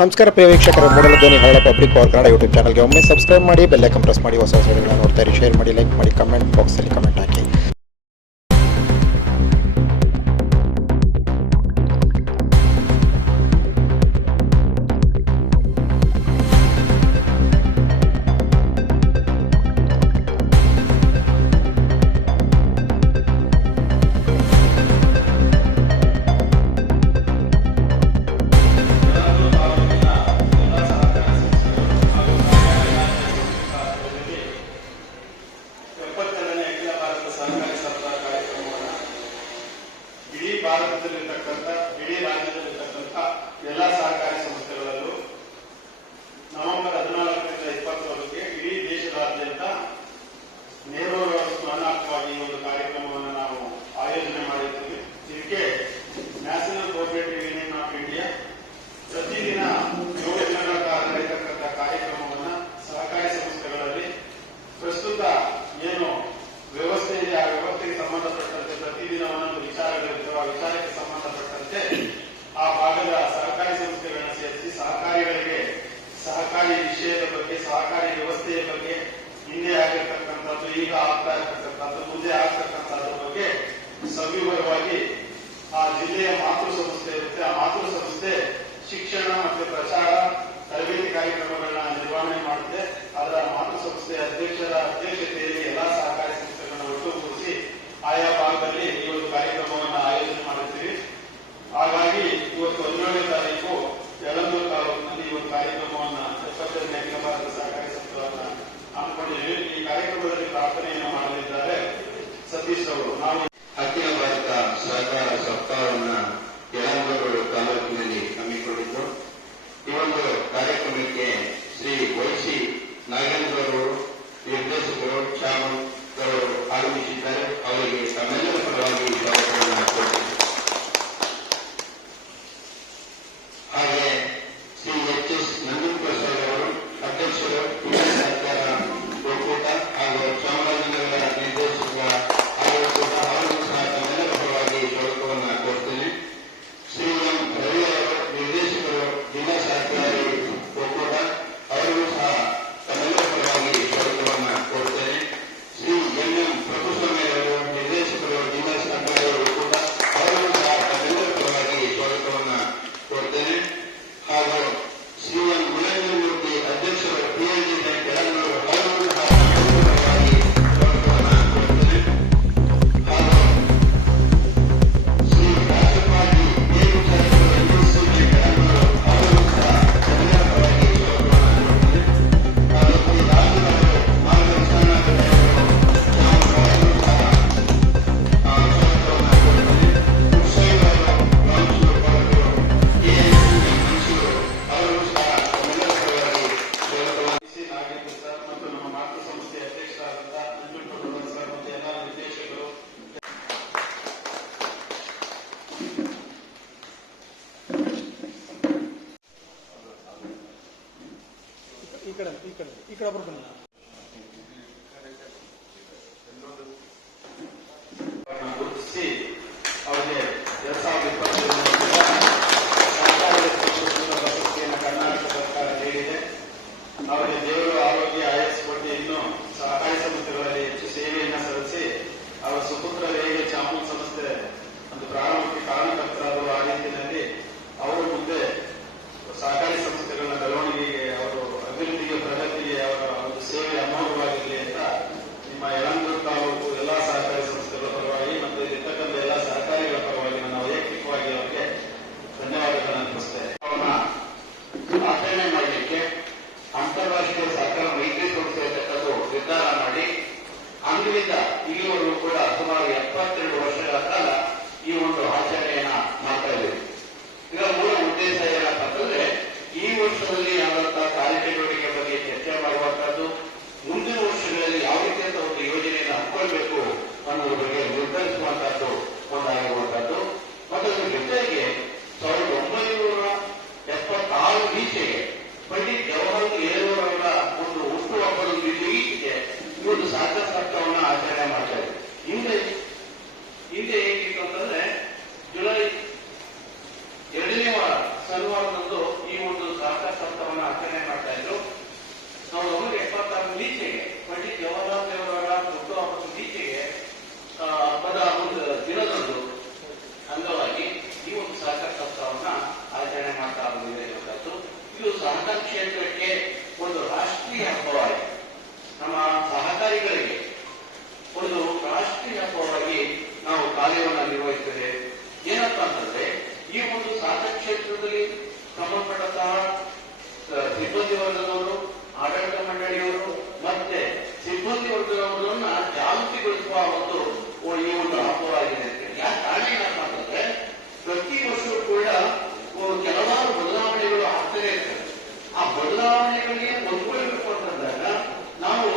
ನಮಸ್ಕಾರ ಪ್ರಿಯ ವೀಕ್ಷಕರೇ, ಮೂಡಲ ಧ್ವನಿ ಹಳ್ಳ ಪಬ್ಲಿಕ್ ಪವರ್ ಕನ್ನಡ ಯೂಟ್ಯೂಬ್ ಚಾನಲ್ಗೆ ಒಮ್ಮೆ ಸಬ್ಸ್ಕ್ರೈಬ್ ಮಾಡಿ, ಬೆಲ್ ಐಕಾನ್ ಪ್ರೆಸ್ ಮಾಡಿ, ಹೊಸ ವಿಡಿಯೋಗಳನ್ನು ನೋಡ್ತಾ ಇರಿ. ಶೇರ್ ಮಾಡಿ, ಲೈಕ್ ಮಾಡಿ, ಕಮೆಂಟ್ ಬಾಕ್ಸಲ್ಲಿ ಕಮೆಂಟ್ ಹಾಕಿ. ಭಾರತದಲ್ಲಿರ್ತಕ್ಕಂಥ ಇಡೀ ರಾಜ್ಯದಲ್ಲಿರ್ತಕ್ಕಂಥ ಎಲ್ಲ ಸಹಕಾರಿ ಸಂಸ್ಥೆಗಳಲ್ಲೂ ನವೆಂಬರ್ 14ರಿಂದ 20ರವರೆಗೆ ಇಡೀ ದೇಶದಾದ್ಯಂತ ನೆಹರು ಸ್ಮರಣಾರ್ಥವಾಗಿ ಈ ಒಂದು ಕಾರ್ಯಕ್ರಮವನ್ನು ನಾವು ಆಯೋಜನೆ ಮಾಡಿರ್ತೀವಿ. ಇದಕ್ಕೆ national cooperative union of India ಪ್ರತಿದಿನ 7 ದಿನಗಳ ಕಾಲ ನಡೆಯತಕ್ಕಂಥ ಕಾರ್ಯಕ್ರಮವನ್ನು ಸಹಕಾರಿ ಸಂಸ್ಥೆಗಳಲ್ಲಿ ಪ್ರಸ್ತುತ ಏನು ವ್ಯವಸ್ಥೆ ಇದೆ ಆ ವ್ಯವಸ್ಥೆಗೆ ಸಂಬಂಧಪಟ್ಟಂತೆ ಪ್ರತಿದಿನ ಒಂದೊಂದು ವಿಚಾರಗಳಿರ್ತವೆ. ಆ ವಿಚಾರಕ್ಕೆ ಸಂಬಂಧಪಟ್ಟಂತೆ ಆ ಭಾಗದ ಸಹಕಾರಿ ಸಂಸ್ಥೆಗಳನ್ನು ಸೇರಿಸಿ ಸಹಕಾರಿಗಳಿಗೆ ಸಹಕಾರಿ ವಿಷಯದ ಬಗ್ಗೆ, ಸಹಕಾರಿ ವ್ಯವಸ್ಥೆಯ ಬಗ್ಗೆ, ಹಿಂದೆ ಆಗಿರ್ತಕ್ಕಂಥದ್ದು, ಈಗ ಆಗ್ತಾ ಇರ್ತಕ್ಕಂಥದ್ದು, ಮುಂದೆ ಆಗ್ತಕ್ಕಂಥದ್ರ ಬಗ್ಗೆ ಸವಿವರವಾಗಿ ಆ ಜಿಲ್ಲೆಯ ಮಾತೃ ಸಂಸ್ಥೆ ಇರುತ್ತೆ. ಆ ಮಾತೃ ಸಂಸ್ಥೆ ಶಿಕ್ಷಣ ಮತ್ತು ಪ್ರಚಾರ ತರಬೇತಿ ಕಾರ್ಯಕ್ರಮಗಳನ್ನ ನಿರ್ವಹಣೆ ಮಾಡುತ್ತೆ. ಅದರ ಮಾತೃ ಸಂಸ್ಥೆಯ ಅಧ್ಯಕ್ಷರ ಅಧ್ಯಕ್ಷತೆಯಲ್ಲಿ ಎಲ್ಲಾ ಸಹಕಾರಿ ಸಂಸ್ಥೆಗಳನ್ನು ಒಟ್ಟುಗೂಡಿಸಿ ಆಯಾ ಭಾಗದಲ್ಲಿ ಈ ಒಂದು ಕಾರ್ಯಕ್ರಮವನ್ನು ಆಯೋಜನೆ ಮಾಡುತ್ತೀವಿ. ಹಾಗಾಗಿ ಇವತ್ತು 17ನೇ ತಾರೀಕು ಯಳಂದೂರು ತಾಲೂಕಿನಲ್ಲಿ ಈ ಒಂದು ಕಾರ್ಯಕ್ರಮವನ್ನು 75ನೇ ಅಖಿಲ ಭಾರತ ಸಹಕಾರಿ ಸಂಸ್ಥೆಗಳನ್ನು ಹಮ್ಮಿಕೊಂಡಿದ್ದೀವಿ. ಈ ಕಾರ್ಯಕ್ರಮದಲ್ಲಿ ಪ್ರಾರ್ಥನೆಯನ್ನು ಮಾಡಲಿದ್ದಾರೆ ಸತೀಶ್ ಅವರು. ನಾವು ಅಖಿಲ ಭಾರತ ಸಹಕಾರ ಸಪ್ತಾಹವನ್ನು ಯಳಂದೂರು ತಾಲೂಕಿನಲ್ಲಿ ಹಮ್ಮಿಕೊಂಡಿದ್ದು, ಈ ಒಂದು ಕಾರ್ಯಕ್ರಮಕ್ಕೆ ಶ್ರೀ ವೈಸಿ ನಾಗೇಂದ್ರ ಅವರು ನಿರ್ದೇಶಕರು ಚಾಮನ್ ಅವರು ಆಗಮಿಸಿದ್ದಾರೆ. ಅವರಿಗೆ ತಮ್ಮೆಲ್ಲರ ಪರವಾಗಿ ಸ್ವಾಗತವನ್ನು ಕೊಡ್ತೀನಿ. ಹಾಗೆ ಶ್ರೀ ಎಚ್.ಎಸ್. ನಂಜನಪ್ರಸಾದ್ ಅವರು ಅಧ್ಯಕ್ಷರು ಸರ್ಕಾರ ಒಕ್ಕೂಟ ಹಾಗೂ ಚಾಮರಾಜನಗರ ನಿರ್ದೇಶಕರ ಆಯೋಗ ಅವರಿಗೂ ಸಹ ತಮ್ಮೆಲ್ಲರ ಪರವಾಗಿ ಸ್ವಾಗತವನ್ನು ಕೊಡ್ತೀನಿ. ಶ್ರೀ ಎಂ. ರವಿ ಅವರು ನಿರ್ದೇಶಕರು ಜಿಲ್ಲಾ ಸಹಕಾರಿ ಒಕ್ಕೂಟ ಅವರಿಗೂ ಸಹ ತಮ್ಮೆಲ್ಲರ ಪರವಾಗಿ ಸ್ವಾಗತವನ್ನು ಕೊಡ್ತೇನೆ. ಶ್ರೀ ಎನ್. ಎಂ. ಪ್ರಭುಸ್ವಾಮಿ ಅವರು ನಿರ್ದೇಶಕರು ಜಿಲ್ಲಾ ಸಹಕಾರಿ ಒಕ್ಕೂಟ ಅವರಿಗೂ ಸಹ ತಮ್ಮೆಲ್ಲರ ಪರವಾಗಿ ಸ್ವಾಗತವನ್ನು ಕೊಡ್ತೇನೆ. ಹಾಗೂ ಶ್ರೀ ಎಂ. ಗುಣೇಂದ್ರಮೂರ್ತಿ ಅಧ್ಯಕ್ಷರು ಪಿಎಲ್ಜಿ ಬ್ಯಾಂಕ್ ಯಳಂದೂರು ಅವರಿಗೂ ಸಹ ತಮ್ಮೆಲ್ಲರ ಪರವಾಗಿ ಸ್ವಾಗತವನ್ನು ಕೊಡ್ತೇನೆ. ಹಾಗೂ ಶ್ರೀ ರಾಜಪಾಲಿ ಮೇಲ್ವಿಚಾರಕರು ಎನ್ಎಸ್ಸಿ ಬ್ಯಾಂಕ್ ಯಳಂದೂರು ಅವರಿಗೂ ಸಹ ತಮ್ಮೆಲ್ಲರ ಪರವಾಗಿ ಸ್ವಾಗತವನ್ನು ಕೊಡ್ತೇನೆ. ಹಾಗೂ ಶ್ರೀ ರಾಜನವರು ಮಾರ್ಗದರ್ಶನ ಮತ್ತು ನಮ್ಮ ಮಾತೃ ಸಂಸ್ಥೆಯ ಅಧ್ಯಕ್ಷರಾದಂತಹ ನಂಜನಗೌಡ ಸರ್ ಮತ್ತು ಎಲ್ಲ ನಿರ್ದೇಶಕರು ಈ ಕಡೆ ಬರ್ತೀನಿ. ಗುರುತಿಸಿ ಅವರಿಗೆ 2020 ಸಹಕಾರಿ ಪ್ರಶಸ್ತಿಯನ್ನು ಕರ್ನಾಟಕ ಸರ್ಕಾರ ನೀಡಿದೆ. ಅವರಿಗೆ ದೇವರು ಆರೋಗ್ಯ ಆಯಸ್ಸು ಕೊಟ್ಟು ಇನ್ನೂ ಸಹಕಾರಿ ಸಂಸ್ಥೆಗಳಲ್ಲಿ ಹೆಚ್ಚು ಸೇವೆಯನ್ನು ಸಲ್ಲಿಸಿ ಅವರ ಸುಪುತ್ರರಿಗೆ ಚಾಮುಂಡಿ ಸಂಸ್ಥೆ ಒಂದು ಪ್ರಾರಂಭಕ್ಕೆ ಕಾರಣಕರ್ತರಾದರು. ಆ ರೀತಿಯಲ್ಲಿ ಅವರು ಮುಂದೆ ಸಹಕಾರಿ ಸಂಸ್ಥೆಗಳ ಬೆಳವಣಿಗೆಗೆ, ಅವರು ಅಭಿವೃದ್ಧಿಗೆ, ಪ್ರಗತಿಗೆ ಅವರ ಒಂದು ಸೇವೆ ಅಮೋಘವಾಗಿರಲಿ ಅಂತ ನಿಮ್ಮ ಯಳಂದೂರು ತಾಲೂಕು ಎಲ್ಲಾ ಸಹಕಾರಿ ಸಂಸ್ಥೆಗಳ ಪರವಾಗಿ ಮತ್ತು ಇಲ್ಲಿರ್ತಕ್ಕಂಥ ಎಲ್ಲಾ ಸಹಕಾರಿಗಳ ಪರವಾಗಿ ನಾನು ವೈಯಕ್ತಿಕವಾಗಿ ಅವರಿಗೆ ಧನ್ಯವಾದಗಳನ್ನು ಅರ್ಪಿಸ್ತೇನೆ. ಅವನ್ನ ಆಚರಣೆ ಮಾಡಲಿಕ್ಕೆ ಅಂತಾರಾಷ್ಟ್ರೀಯ ಸಹಕಾರ ಮೈತ್ರಿ ಸಂಸ್ಥೆ ಅಂತಕ್ಕದ್ದು ನಿರ್ಧಾರ ಮಾಡಿ ಅಂದಿನಿಂದ ಇಲ್ಲಿವರೆಗೂ ಕೂಡ ಸುಮಾರು 72 ವರ್ಷಗಳ ಕಾಲ ಈ ಒಂದು ಆಚರಣೆಯನ್ನ ಮಾಡ್ತಾ ಇದ್ದೀವಿ. ಇದರ ಮೂಲ ಉದ್ದೇಶ ಏನಪ್ಪ ಅಂತಂದ್ರೆ ಈ ವರ್ಷದಲ್ಲಿ ಆದಂತಹ ಕಾರ್ಯಚಟುವಟಿಕೆ ಬಗ್ಗೆ ಚರ್ಚೆ ಮಾಡುವಂತಹದ್ದು, ಮುಂದಿನ ವರ್ಷಗಳಲ್ಲಿ ಯಾವ ರೀತಿಯಾದ ಒಂದು ಯೋಜನೆಯನ್ನು ಹಮ್ಮಿಕೊಳ್ಬೇಕು ಅನ್ನೋದ್ರ ಬಗ್ಗೆ ನಿರ್ಧರಿಸುವಂತಹದ್ದು ಒಂದಾಗಿರುವಂತಹದ್ದು. ಮತ್ತು ಅದರ ಜೊತೆಗೆ 1976 ಈಚೆಗೆ ಪಂಡಿತ್ ಜವಾಹರ್ಲಾಲ್ ನೆಹರು ಅವರ ಒಂದು ಹುಟ್ಟುಹಬ್ಬದೊಂದಿಗೆ ಈಚೆಗೆ ಈ ಒಂದು ಸಹಕಾರ ಸಪ್ತಾಹವನ್ನು ಆಚರಣೆ ಮಾಡ್ತಾ ಇದ್ದೀವಿ. ಹಿಂದೆ ಹೇಗಿತ್ತು ಅಂತಂದ್ರೆ ಜುಲೈ 2ನೇ ಶನಿವಾರದಂದು ಈ ಒಂದು ಸಹಕಾರ ಕ್ಷೇತ್ರಕ್ಕೆ ಒಂದು ರಾಷ್ಟ್ರೀಯ ಹಬ್ಬವಾಗಿದೆ. ನಮ್ಮ ಸಹಕಾರಿಗಳಿಗೆ ಒಂದು ರಾಷ್ಟ್ರೀಯ ಹಬ್ಬವಾಗಿ ನಾವು ಕಾರ್ಯವನ್ನು ನಿರ್ವಹಿಸ್ತೇವೆ. ಏನಪ್ಪಾ ಅಂತಂದ್ರೆ ಈ ಒಂದು ಸಹಕಾರ ಕ್ಷೇತ್ರದಲ್ಲಿ ಸಂಬಂಧಪಟ್ಟಂತಹ ಸಿಬ್ಬಂದಿ ವರ್ಗದವರು, ಆಡಳಿತ ಮಂಡಳಿಯವರು ಮತ್ತೆ ಸಿಬ್ಬಂದಿ ವರ್ಗದವರನ್ನ ಜಾಗೃತಿಗೊಳಿಸುವ ಒಂದು ಈ ಒಂದು ಹಬ್ಬವಾಗಿದೆ. ಯಾಕೆ ಕಾರಣ ಏನಪ್ಪ ಅಂತಂದ್ರೆ ಪ್ರತಿ ವರ್ಷವೂ ಕೂಡ ಕೆಲವಾರು ಬದಲಾವಣೆಗಳು ಆಗ್ತಾನೆ ಇರ್ತವೆ. ಆ ಬದಲಾವಣೆಗಳಿಗೆ ಹೊಂದ್ಕೊಳ್ಬೇಕು ಅಂತಂದಾಗ ನಾವು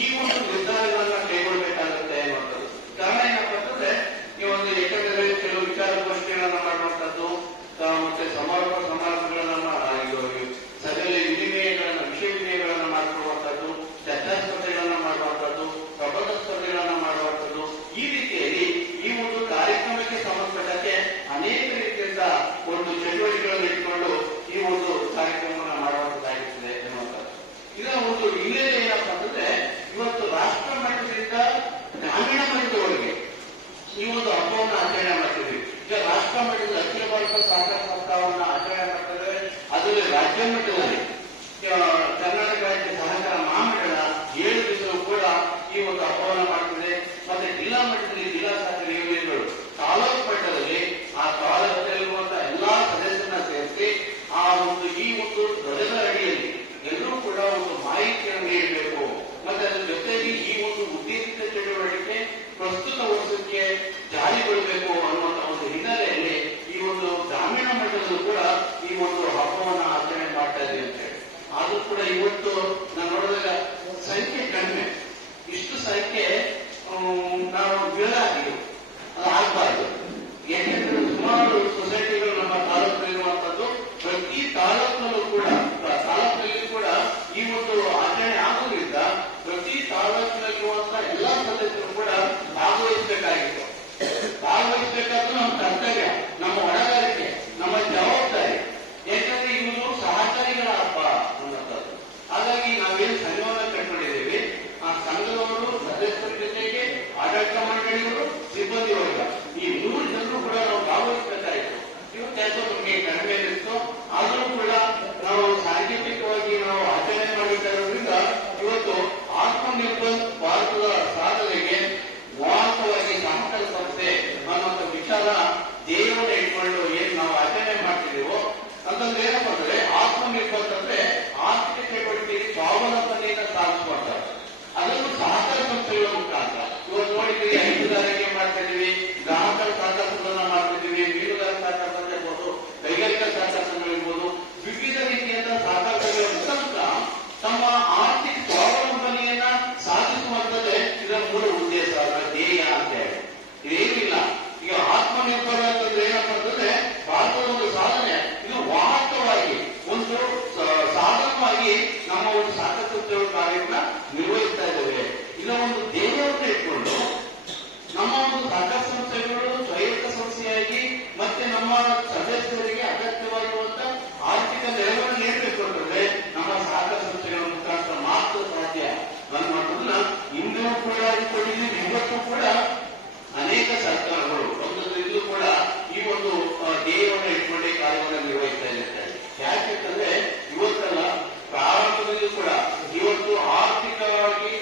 ಈ ಒಂದು ನಿರ್ಧಾರಗಳನ್ನ ಕೈಗೊಳ್ಳಬೇಕಾಗುತ್ತೆ ಅನ್ನುವಂಥದ್ದು. ಕಾರಣ ಏನಪ್ಪ ಅಂತಂದ್ರೆ ಈ ಒಂದು ಯಾಕಂದ್ರೆ ಕೆಲವು ವಿಚಾರಗೋಷ್ಠಿಗಳನ್ನ ಮಾಡುವಂಥದ್ದು ಮತ್ತೆ ಸಮಾರಂಭಗಳನ್ನ ಸಭೆಯಲ್ಲಿ ವಿಷಯ ವಿನಿಮಯಗಳನ್ನ ಮಾಡಿಕೊಳ್ಳುವಂಥದ್ದು, ಚರ್ಚಾ ಸ್ಪರ್ಧೆಗಳನ್ನ ಮಾಡುವಂಥದ್ದು, ಪ್ರಬಂಧ ಸ್ಪರ್ಧೆಗಳನ್ನ ಮಾಡುವಂಥದ್ದು, ಈ ರೀತಿಯಲ್ಲಿ ಈ ಒಂದು ಕಾರ್ಯಕ್ರಮಕ್ಕೆ ಸಂಬಂಧಪಟ್ಟಂತೆ ಅನೇಕ ರೀತಿಯಿಂದ ಒಂದು ಚಟುವಟಿಕೆಗಳನ್ನು ಇಟ್ಕೊಂಡು ಈ ಒಂದು ಕಾರ್ಯಕ್ರಮವನ್ನು ಮಾಡುವಂತದ್ದಾಗಿರ್ತದೆ ಎನ್ನುವಂಥದ್ದು. ಇದರ ಒಂದು ಹಿನ್ನೆಲೆ ಏನಪ್ಪ ಅಂತಂದ್ರೆ ಇವತ್ತು ರಾಷ್ಟ್ರ ಮಟ್ಟದಿಂದ ಗ್ರಾಮೀಣ ಮಟ್ಟದವರೆಗೆ ಈ ಒಂದು ಹಬ್ಬವನ್ನು ಆಚರಣೆ ಮಾಡ್ತೀವಿ. ಈಗ ರಾಷ್ಟ್ರ ಮಟ್ಟದ ಅಖಿಲ ಭಾರತ ಸಹಕಾರ ಸಪ್ತಾಹವನ್ನು ಆಚರಣೆ ಮಾಡ್ತೇವೆ. ಅದರಲ್ಲಿ ರಾಜ್ಯ ಮಟ್ಟದಲ್ಲಿ ಕರ್ನಾಟಕ ರಾಜ್ಯ ಸಹಕಾರ ಮಹಾಮಂಡಳ 7 ದಿವಸವೂ ಕೂಡ ಈ ಒಂದು ಹಬ್ಬವನ್ನು ಮಾಡ್ತದೆ. ಮತ್ತೆ ಜಿಲ್ಲಾ ಮಟ್ಟದಲ್ಲಿ ಜಿಲ್ಲಾ ಸಹಕಾರ ಯೂನಿಯನ್ಗಳು, ತಾಲೂಕು ಮಟ್ಟದಲ್ಲಿ ಆ ತಾಲೂಕಿನಲ್ಲಿರುವಂತಹ ಎಲ್ಲಾ ಸದಸ್ಯರನ್ನ ಸೇರಿಸಿ ಆ ಒಂದು ಈ ಒಂದು ಧ್ವಜದ ಅಡಿಯಲ್ಲಿ ಎಲ್ಲರೂ ಕೂಡ ಒಂದು ಮಾಹಿತಿಯನ್ನು ನೀಡಬೇಕು. ಮತ್ತೆ ಅದರ ಜೊತೆಗೆ ಈ ಒಂದು ಉದ್ದೇಶಿತ ಚಟುವಟಿಕೆ ಪ್ರಸ್ತುತ ವರ್ಷಕ್ಕೆ ಜಾರಿಗೊಳ್ಳಬೇಕು ಅನ್ನುವಂತ ಒಂದು ಹಿನ್ನೆಲೆಯಲ್ಲಿ ಈ ಒಂದು ಗ್ರಾಮೀಣ ಮಟ್ಟದಲ್ಲೂ ಕೂಡ ಈ ಒಂದು ಹಬ್ಬವನ್ನು ಆಚರಣೆ ಮಾಡ್ತಾ ಇದ್ದೀವಿ ಅಂತ ಹೇಳಿ. ಆದ್ರೂ ಕೂಡ ಇವತ್ತು ನಾವು ನೋಡಿದಾಗ ಸಂಖ್ಯೆ ಕಡಿಮೆ. ಇಷ್ಟು ಸಂಖ್ಯೆ ನಾವು ಬೀಳಾಗಿವೆ, ಅದು ಆಗಬಾರ್ದು. ಏಕೆಂದ್ರೆ ಸುಮಾರು ಸೊಸೈಟಿಗಳು ನಮ್ಮ ತಾಲೂಕಿನಲ್ಲಿರುವಂತದ್ದು, ಪ್ರತಿ ತಾಲೂಕಿನಲ್ಲೂ ಕೂಡ ಈ ಒಂದು ಆಚರಣೆ ಆಗುವುದರಿಂದ ಪ್ರತಿ ತಾಲೂಕಿನಲ್ಲಿರುವಂತಹ ಎಲ್ಲಾ ಸದಸ್ಯರು ಕೂಡ ಭಾಗವಹಿಸಬೇಕಾಗಿತ್ತು. ಭಾಗವಹಿಸಬೇಕಾದ್ದು ನಮ್ಮ ಕರ್ತವ್ಯ, ನಮ್ಮ ಹೊಣೆಗಾರಿಕೆ, ನಮ್ಮ ಜವಾಬ್ದಾರಿ. ಯಾಕಂದ್ರೆ ಇವರು ಸಹಕಾರಿಗಳ ಹಬ್ಬ ಅನ್ನುವಂಥದ್ದು. ಹಾಗಾಗಿ ನಾವೇನು ಸಂಘವನ್ನು ಕಟ್ಕೊಂಡಿದ್ದೇವೆ, ಆ ಸಂಘದವರು ಸದಸ್ಯರ ಜೊತೆಗೆ ಆಡಳಿತ ಮಂಡಳಿಯವರು, ಸಿಬ್ಬಂದಿ ವರ್ಗ, ಈ 3 ಜನರು ಕೂಡ ನಾವು ಭಾಗವಹಿಸಬೇಕಾಯಿತು. ಇವತ್ತು ಯಾಕೋ ನಮಗೆ ಕಡಿಮೆ ಇತ್ತು, ಆದರೂ ಕೂಡ ನಾವು ಸಾಂಕೇತಿಕವಾಗಿ ನಾವು ಆಚರಣೆ ಮಾಡಿದ್ದರಿಂದ ಇವತ್ತು ಆತ್ಮನಿರ್ಭರ್ ಭಾರತದ ಸಾಧನೆಗೆ ವಾಸ್ತವವಾಗಿ ಸಹಕಾರ ಸಂಸ್ಥೆ ಅನ್ನುವಂಥ ವಿಚಾರ ಧ್ಯೇಯವನ್ನು ಇಟ್ಕೊಂಡು ಏನ್ ನಾವು ಆಚರಣೆ ಮಾಡ್ತಿದ್ದೀವೋ ಅಂತಂದ್ರೆ ಏನಪ್ಪ ಅಂದ್ರೆ ಆತ್ಮನಿರ್ಭರ್ ಅಂದ್ರೆ ಆರ್ಥಿಕ ಚಟುವಟಿಕೆಗೆ ಸ್ವಾವಲಂಬನೆಯನ್ನು ಸಾಧಿಸುವಂತಾರೆ. ಅದನ್ನು ಸಹಕಾರ ಸಂಸ್ಥೆಗಳ ಮುಖಾಂತರ ಇವತ್ತು ನೋಡಿದ್ದೀವಿ, ಹೈನುಗಾರಿಕೆ ಮಾಡ್ತಾ ಇದೀವಿ, ಗ್ರಾಹಕರ ಸಹಕಾರ ಸಂಘಗಳನ್ನ ಮಾಡ್ತಿದ್ದೀವಿ, ಮೀನುಗಾರ ಸಹಕಾರ ಸಂಘ ಇರ್ಬೋದು, ಕೈಗಾರಿಕಾ ಸಹಕಾರ ಸಂಘಗಳಿರ್ಬೋದು, ವಿವಿಧ ರೀತಿಯಾದ ಸಹಕಾರ ಸಂಘಗಳ ಮುಖಾಂತರ ತಮ್ಮ ಆರ್ಥಿಕ ಸ್ವಾವಲಂಬನೆಯನ್ನ ಸಾಧಿಸುವಂತದ್ದೇ ಇದರ ಮೂಲ ಉದ್ದೇಶ, ಅದರ ಧ್ಯೇಯ ಅಂತ ಹೇಳಿ. ಇದೇನಿಲ್ಲ. ಈಗ ಆತ್ಮನಿರ್ಭರ ಅಂತಂದ್ರೆ ಏನಪ್ಪ ಅಂತಂದ್ರೆ ಭಾರತದ ಒಂದು ಸಾಧನೆ, ಇದು ವಾಸ್ತವವಾಗಿ ಒಂದು ಸಾಧನವಾಗಿ ನಮ್ಮ ಒಂದು ಸಹಕಾರ ಸಂಸ್ಥೆಗಳ ಕಾರ್ಯವನ್ನು ನಿರ್ವಹಿಸ್ತಾ ಇದ್ದೇವೆ. ಇದರ ಒಂದು ಧ್ಯೇಯವನ್ನು ಇಟ್ಕೊಂಡು ನಮ್ಮ ಒಂದು ಸಹಕಾರ ಸಂಸ್ಥೆಗಳು ಸ್ವಾಯತ್ತ ಸಂಸ್ಥೆಯಾಗಿ ಮತ್ತೆ ನಮ್ಮ ಸದಸ್ಯರಿಗೆ ಅಗತ್ಯವಾಗಿರುವಂತಹ ಆರ್ಥಿಕ ನೆರವನ್ನು ನೀಡಬೇಕು ಅಂತಂದ್ರೆ ನಮ್ಮ ಸಹಕಾರ ಸಂಸ್ಥೆಗಳ ಮುಖಾಂತರ ಮಾತ್ರ ಸಾಧ್ಯ ಅನ್ನುವಂಥದ್ದನ್ನ ಇಂದೂ ಕೂಡ ಇಟ್ಕೊಂಡಿದ್ದೀವಿ. ಇವತ್ತು ಕೂಡ ಅನೇಕ ಸರ್ಕಾರಗಳು ಒಂದೊಂದು ಕೂಡ ಈ ಒಂದು ಧ್ಯೇಯವನ್ನು ಇಟ್ಕೊಂಡೇ ಕಾರ್ಯವನ್ನು ನಿರ್ವಹಿಸ್ತಾ ಇದ್ದಾರೆ. ಯಾಕೆಂತಂದ್ರೆ ಇವತ್ತಲ್ಲ, ಪ್ರಾರಂಭದಲ್ಲೂ ಕೂಡ ಇವತ್ತು ಆರ್ಥಿಕವಾಗಿ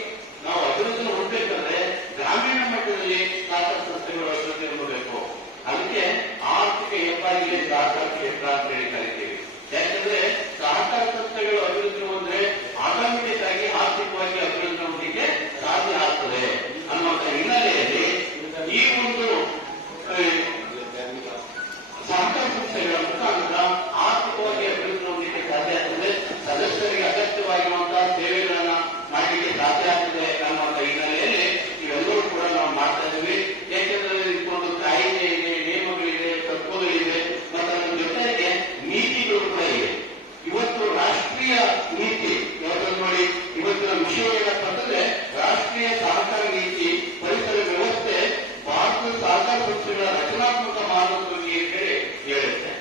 ನಾವು ಅಭಿವೃದ್ಧಿ ಹೊಂದಬೇಕಂದ್ರೆ ಗ್ರಾಮೀಣ ಮಟ್ಟದಲ್ಲಿ ಸಹಕಾರ ಸಂಸ್ಥೆಗಳು ಅಭಿವೃದ್ಧಿ ಹೊಂದಬೇಕು. ಅದಕ್ಕೆ ಆರ್ಥಿಕ ಹೆಬ್ಬಾಗಿಲೇ ಸಹಕಾರ ಕ್ಷೇತ್ರ ಅಂತ ಹೇಳಿ ಕರಿತೀವಿ. ಯಾಕಂದ್ರೆ ಸಹಕಾರ ಸಂಸ್ಥೆಗಳು ಅಭಿವೃದ್ಧಿ ಹೊಂದ್ರೆ ಆಟೋಮೆಟಿಕ್ ಆಗಿ ಆರ್ಥಿಕವಾಗಿ ಅಭಿವೃದ್ಧಿ ಹೊಂದಲಿಕ್ಕೆ ಸಾಧ್ಯ ಆಗ್ತದೆ ಅನ್ನುವಂಥ ಹಿನ್ನೆಲೆಯಲ್ಲಿ ಈ ಒಂದು ಸಹಕಾರ ಸಂಸ್ಥೆಗಳ ಮುಖಾಂತರ ಆರ್ಥಿಕವಾಗಿ ಅಭಿವೃದ್ಧಿ ಹೊಂದಲಿಕ್ಕೆ ಸಾಧ್ಯ ಆಗ್ತದೆ. ಸದಸ್ಯರಿಗೆ ಅಗತ್ಯವಾಗಿರುವಂತಹ ಸೇವೆಗಳನ್ನ ಮಾಡಲಿಕ್ಕೆ ಸಾಧ್ಯ ಆಗ್ತದೆ ಅನ್ನುವಂಥ ಹಿನ್ನೆಲೆಯಲ್ಲಿ ಇವೆಲ್ಲರೂ ಕೂಡ ನಾವು ಮಾಡ್ತಾ ಇದ್ದೀವಿ. ಯಾಕೆಂದ್ರೆ ಇದಕ್ಕೊಂದು ಕಾಯಿದೆ ಇದೆ, ನಿಯಮಗಳಿದೆ, ತತ್ವಗಳಿದೆ, ಮತ್ತು ಅದರ ಜೊತೆಗೆ ನೀತಿಗಳು ಕೂಡ ಇವೆ. ಇವತ್ತು ರಾಷ್ಟ್ರೀಯ ನೀತಿ ಯಾವ್ದು ನೋಡಿ, ಇವತ್ತಿನ ವಿಷಯ ಏನಪ್ಪ ಅಂತಂದ್ರೆ ರಾಷ್ಟ್ರೀಯ ಸಹಕಾರ ನೀತಿ ಪರಿಸರ ವ್ಯವಸ್ಥೆ ಭಾರತದ ಸಹಕಾರ ಸಂಸ್ಥೆಗಳ ರಚನಾತ್ಮಕ ಮಾನದಂಡಗಳಿಗೆ ಹೇಳುತ್ತೆ.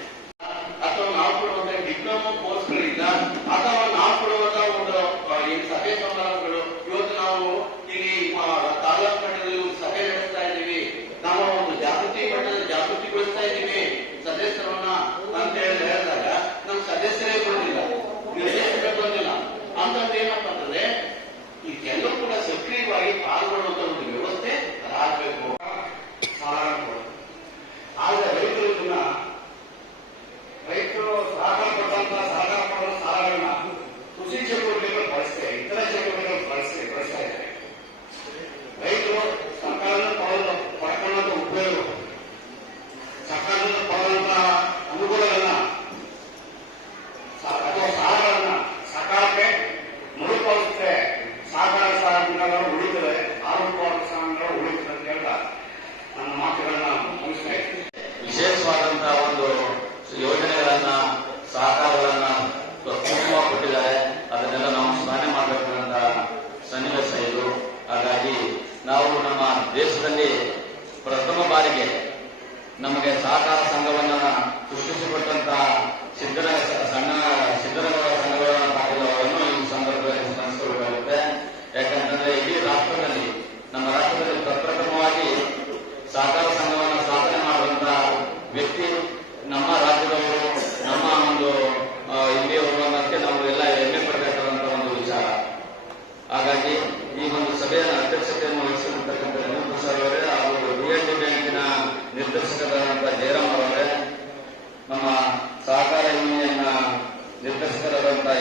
ಅಥವಾ ನಾವು ಕೊಡುವಂತಹ ಡಿಪ್ಲೊಮಾ ಕೋರ್ಸ್ಗಳಿಂದ ಅಥವಾ ನಾವು ಕೊಡುವಂತಹ ಒಂದು ಸಭೆ ಸಮಾರಂಭಗಳು, ಇವತ್ತು ನಾವು ಇಲ್ಲಿ ತಾಲೂಕು ಮಟ್ಟದಲ್ಲಿ ಒಂದು ಸಭೆ ನಡೆಸ್ತಾ ಇದ್ದೀವಿ, ನಾವು ಒಂದು ಜಾಗೃತಿ ಮಟ್ಟದಲ್ಲಿ ಜಾಗೃತಿಗೊಳಿಸ್ತಾ ಇದ್ದೀವಿ ಸದಸ್ಯರನ್ನ ಅಂತ ಹೇಳಿದಾಗ ನಮ್ಮ ಸದಸ್ಯರೇ ಬರೋದಿಲ್ಲ.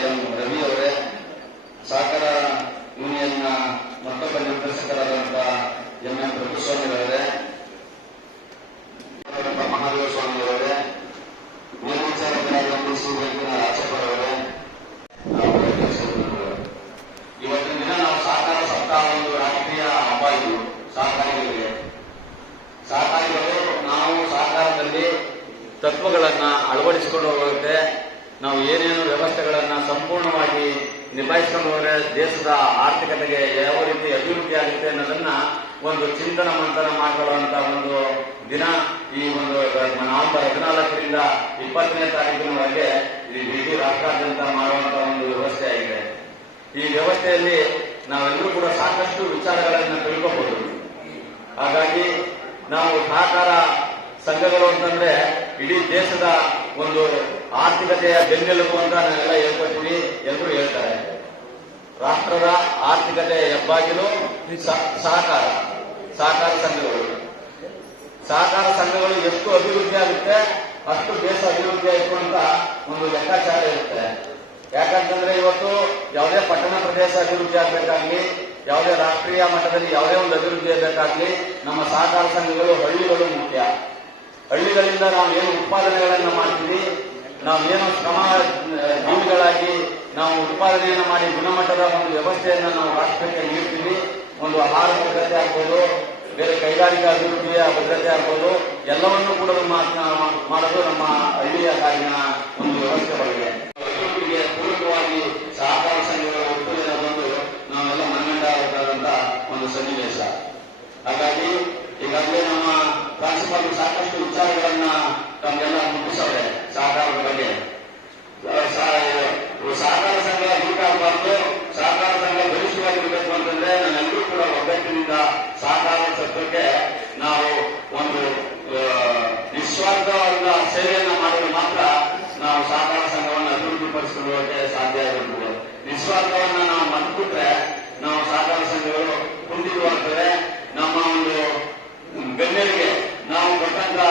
ಎಂ ರವಿ ಅವರೇ, ಸಹಕಾರ ಯೂನಿಯನ್ನ ಮತ್ತೊಬ್ಬ ನಿರ್ದೇಶಕರಾದಂತಹ ಎಂ ಪ್ರಭುಸ್ವಾಮಿ ಅವರೇ, ಮಹಾದೇವ ಸ್ವಾಮಿ ಅವರೇ, ಮೇಲ್ವಿಚಾರಕರಾದ ಶ್ರೀ ವೆಂಕಟನಾಥ ಆಚೆಪರವರೇ, ಇವತ್ತಿನ ದಿನ ನಾವು ಸಹಕಾರ ಸಪ್ತಾಹ ಒಂದು ರಾಷ್ಟ್ರೀಯ ಹಬ್ಬ ಇದು ಸಹಕಾರಿಗಳಿಗೆ. ಸಹಕಾರಿಗಳು ನಾವು ಸಹಕಾರದಲ್ಲಿ ತತ್ವಗಳನ್ನ ಅಳವಡಿಸಿಕೊಂಡು ಹೋಗುತ್ತೆ. ನಾವು ಏನೇನು ವ್ಯವಸ್ಥೆಗಳನ್ನ ಸಂಪೂರ್ಣವಾಗಿ ನಿಭಾಯಿಸಿಕೊಂಡು ಹೋದರೆ ದೇಶದ ಆರ್ಥಿಕತೆಗೆ ಯಾವ ರೀತಿ ಅಭಿವೃದ್ಧಿ ಆಗುತ್ತೆ ಅನ್ನೋದನ್ನ ಒಂದು ಚಿಂತನ ಮಂಥನ ಮಾಡಿಕೊಳ್ಳುವಂತ ಒಂದು ದಿನ ಈ ಒಂದು ನವೆಂಬರ್ 14ರಿಂದ 20ನೇ ತಾರೀಕಿನವರೆಗೆ ಇಡೀ ರಾಷ್ಟ್ರಾದ್ಯಂತ ಮಾಡುವಂತ ಒಂದು ವ್ಯವಸ್ಥೆ ಆಗಿದೆ. ಈ ವ್ಯವಸ್ಥೆಯಲ್ಲಿ ನಾವೆಲ್ಲರೂ ಕೂಡ ಸಾಕಷ್ಟು ವಿಚಾರಗಳನ್ನು ತಿಳ್ಕೋಬಹುದು. ಹಾಗಾಗಿ ನಾವು ಸಹಕಾರ ಸಂಘಗಳು ಅಂತಂದ್ರೆ ಇಡೀ ದೇಶದ ಒಂದು ಆರ್ಥಿಕತೆಯ ಬೆನ್ನೆಲುಬು ಅಂತ ನಾವೆಲ್ಲ ಹೇಳ್ಕೊತೀವಿ, ಎಲ್ಲರೂ ಹೇಳ್ತಾರೆ. ರಾಷ್ಟ್ರದ ಆರ್ಥಿಕತೆಯ ಹೆಬ್ಬಾಗಿಲು ಸಹಕಾರ ಸಂಘಗಳು. ಸಹಕಾರ ಸಂಘಗಳು ಎಷ್ಟು ಅಭಿವೃದ್ಧಿ ಆಗುತ್ತೆ ಅಷ್ಟು ದೇಶ ಅಭಿವೃದ್ಧಿ ಆಯಿತು ಅಂತ ಒಂದು ಲೆಕ್ಕಾಚಾರ ಇರುತ್ತೆ. ಯಾಕಂತಂದ್ರೆ ಇವತ್ತು ಯಾವುದೇ ಪಟ್ಟಣ ಪ್ರದೇಶ ಅಭಿವೃದ್ಧಿ ಆಗಬೇಕಾಗ್ಲಿ, ಯಾವುದೇ ರಾಷ್ಟ್ರೀಯ ಮಟ್ಟದಲ್ಲಿ ಯಾವುದೇ ಒಂದು ಅಭಿವೃದ್ಧಿ ಆಗಬೇಕಾಗ್ಲಿ, ನಮ್ಮ ಸಹಕಾರ ಸಂಘಗಳು ಹಳ್ಳಿಗಳು ಮುಖ್ಯ. ಹಳ್ಳಿಗಳಿಂದ ನಾವು ಏನು ಉತ್ಪಾದನೆಗಳನ್ನು ಮಾಡ್ತೀವಿ, ನಾವು ಏನು ಶ್ರಮ ಜೀವಿಗಳಾಗಿ ನಾವು ಉತ್ಪಾದನೆಯನ್ನು ಮಾಡಿ ಗುಣಮಟ್ಟದ ಒಂದು ವ್ಯವಸ್ಥೆಯನ್ನು ನಾವು ರಾಷ್ಟ್ರಕ್ಕೆ ನೀಡ್ತೀವಿ. ಒಂದು ಆಹಾರ ಭದ್ರತೆ ಆಗ್ಬೋದು, ಬೇರೆ ಕೈಗಾರಿಕಾ ಅಭಿವೃದ್ಧಿಯ ಭದ್ರತೆ ಆಗ್ಬೋದು, ಎಲ್ಲವನ್ನೂ ಕೂಡ ಮಾಡೋದು ನಮ್ಮ ಹಳ್ಳಿಯ ಕಾರಿನ ಒಂದು ವ್ಯವಸ್ಥೆ ಬಗ್ಗೆ. ಅಭಿವೃದ್ಧಿಗೆ ಪೂರಕವಾಗಿ ಸಹಕಾರ ಸಂಘಗಳ ಒತ್ತುವಿನ ಬಂದು ನಾವೆಲ್ಲ ಮನ್ನಣಾಗಬೇಕಾದಂತ ಒಂದು ಸನ್ನಿವೇಶ. ಹಾಗಾಗಿ ಈಗಾಗಲೇ ನಮ್ಮ ಪ್ರಾಂಶುಪಾಲರು ಸಾಕಷ್ಟು ವಿಚಾರಗಳನ್ನ ತಮಗೆಲ್ಲ ಮುಟ್ಟಿಸವ್ರೆ ಸಹಕಾರದ ಬಗ್ಗೆ. ಸಹಕಾರ ಸಂಘ ಹೀಗಾಗಬಾರ್ದು, ಸಹಕಾರ ಸಂಘ ಭವಿಷ್ಯವಾಗಿರಬೇಕು ಅಂತಂದ್ರೆ ನಾವೆಲ್ಲರೂ ಕೂಡ ಒಗ್ಗಟ್ಟಿನಿಂದ ಸಹಕಾರ ತತ್ವಕ್ಕೆ ನಾವು ಒಂದು ನಿಸ್ವಾರ್ಥವಾದ ಸೇವೆಯನ್ನ ಮಾಡಿದ್ರೆ ಮಾತ್ರ ನಾವು ಸಹಕಾರ ಸಂಘವನ್ನು ಅಭಿವೃದ್ಧಿಪಡಿಸಿಕೊಂಡು ಹೋಗಕ್ಕೆ ಸಾಧ್ಯ ಆಗಿರುತ್ತದೆ. ನಿಸ್ವಾರ್ಥವನ್ನ ನಾವು ಮರೆತುಬಿಟ್ರೆ ನಾವು ಸಹಕಾರ ಸಂಘಗಳು ಕುಂಠಿತವಾಗ್ತವೆ. ನಮ್ಮ ಒಂದು ಬೆನ್ನೆಲಿಗೆ ನಾವು ಕೊಟ್ಟಂತ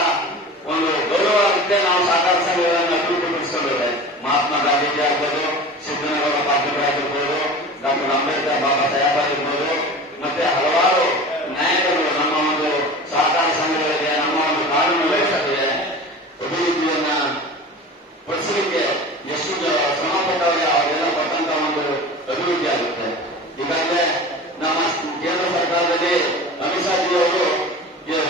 ಒಂದು ಗೌರವ ಆಗುತ್ತೆ. ನಾವು ಸಹಕಾರ ಸಂಘಗಳನ್ನು ಅಭಿವೃದ್ಧಿಪಡಿಸಿಕೊಂಡಿದ್ದೇವೆ. ಮಹಾತ್ಮ ಗಾಂಧೀಜಿ ಆಗ್ಬೋದು, ಸಿದ್ದನಗೌಡ ಪಾಟೀಲ್ ಆಗಿರ್ಬೋದು, ಡಾಕ್ಟರ್ ಅಂಬೇಡ್ಕರ್ ಬಾಬಾ ಸಾಹೇಬ್ ಆಗಿರ್ಬೋದು, ಮತ್ತೆ ಹಲವಾರು ನಾಯಕರು ನಮ್ಮ ಒಂದು ಸಹಕಾರ ಸಂಘಗಳಿಗೆ ನಮ್ಮ ಒಂದು ಕಾನೂನು ವ್ಯವಸ್ಥೆಗೆ ಅಭಿವೃದ್ಧಿಯನ್ನ ಪಡಿಸಲಿಕ್ಕೆ ಎಷ್ಟು ಶ್ರಮ ಪಟ್ಟವರಿಗೆ ಅವರೆಲ್ಲ ಪಟ್ಟಂತ ಒಂದು ಅಭಿವೃದ್ಧಿ ಆಗುತ್ತೆ. ಈಗಾಗಲೇ ನಮ್ಮ ಕೇಂದ್ರ ಸರ್ಕಾರದಲ್ಲಿ ಅಮಿತ್ ಶಾ ಜಿ ಅವರು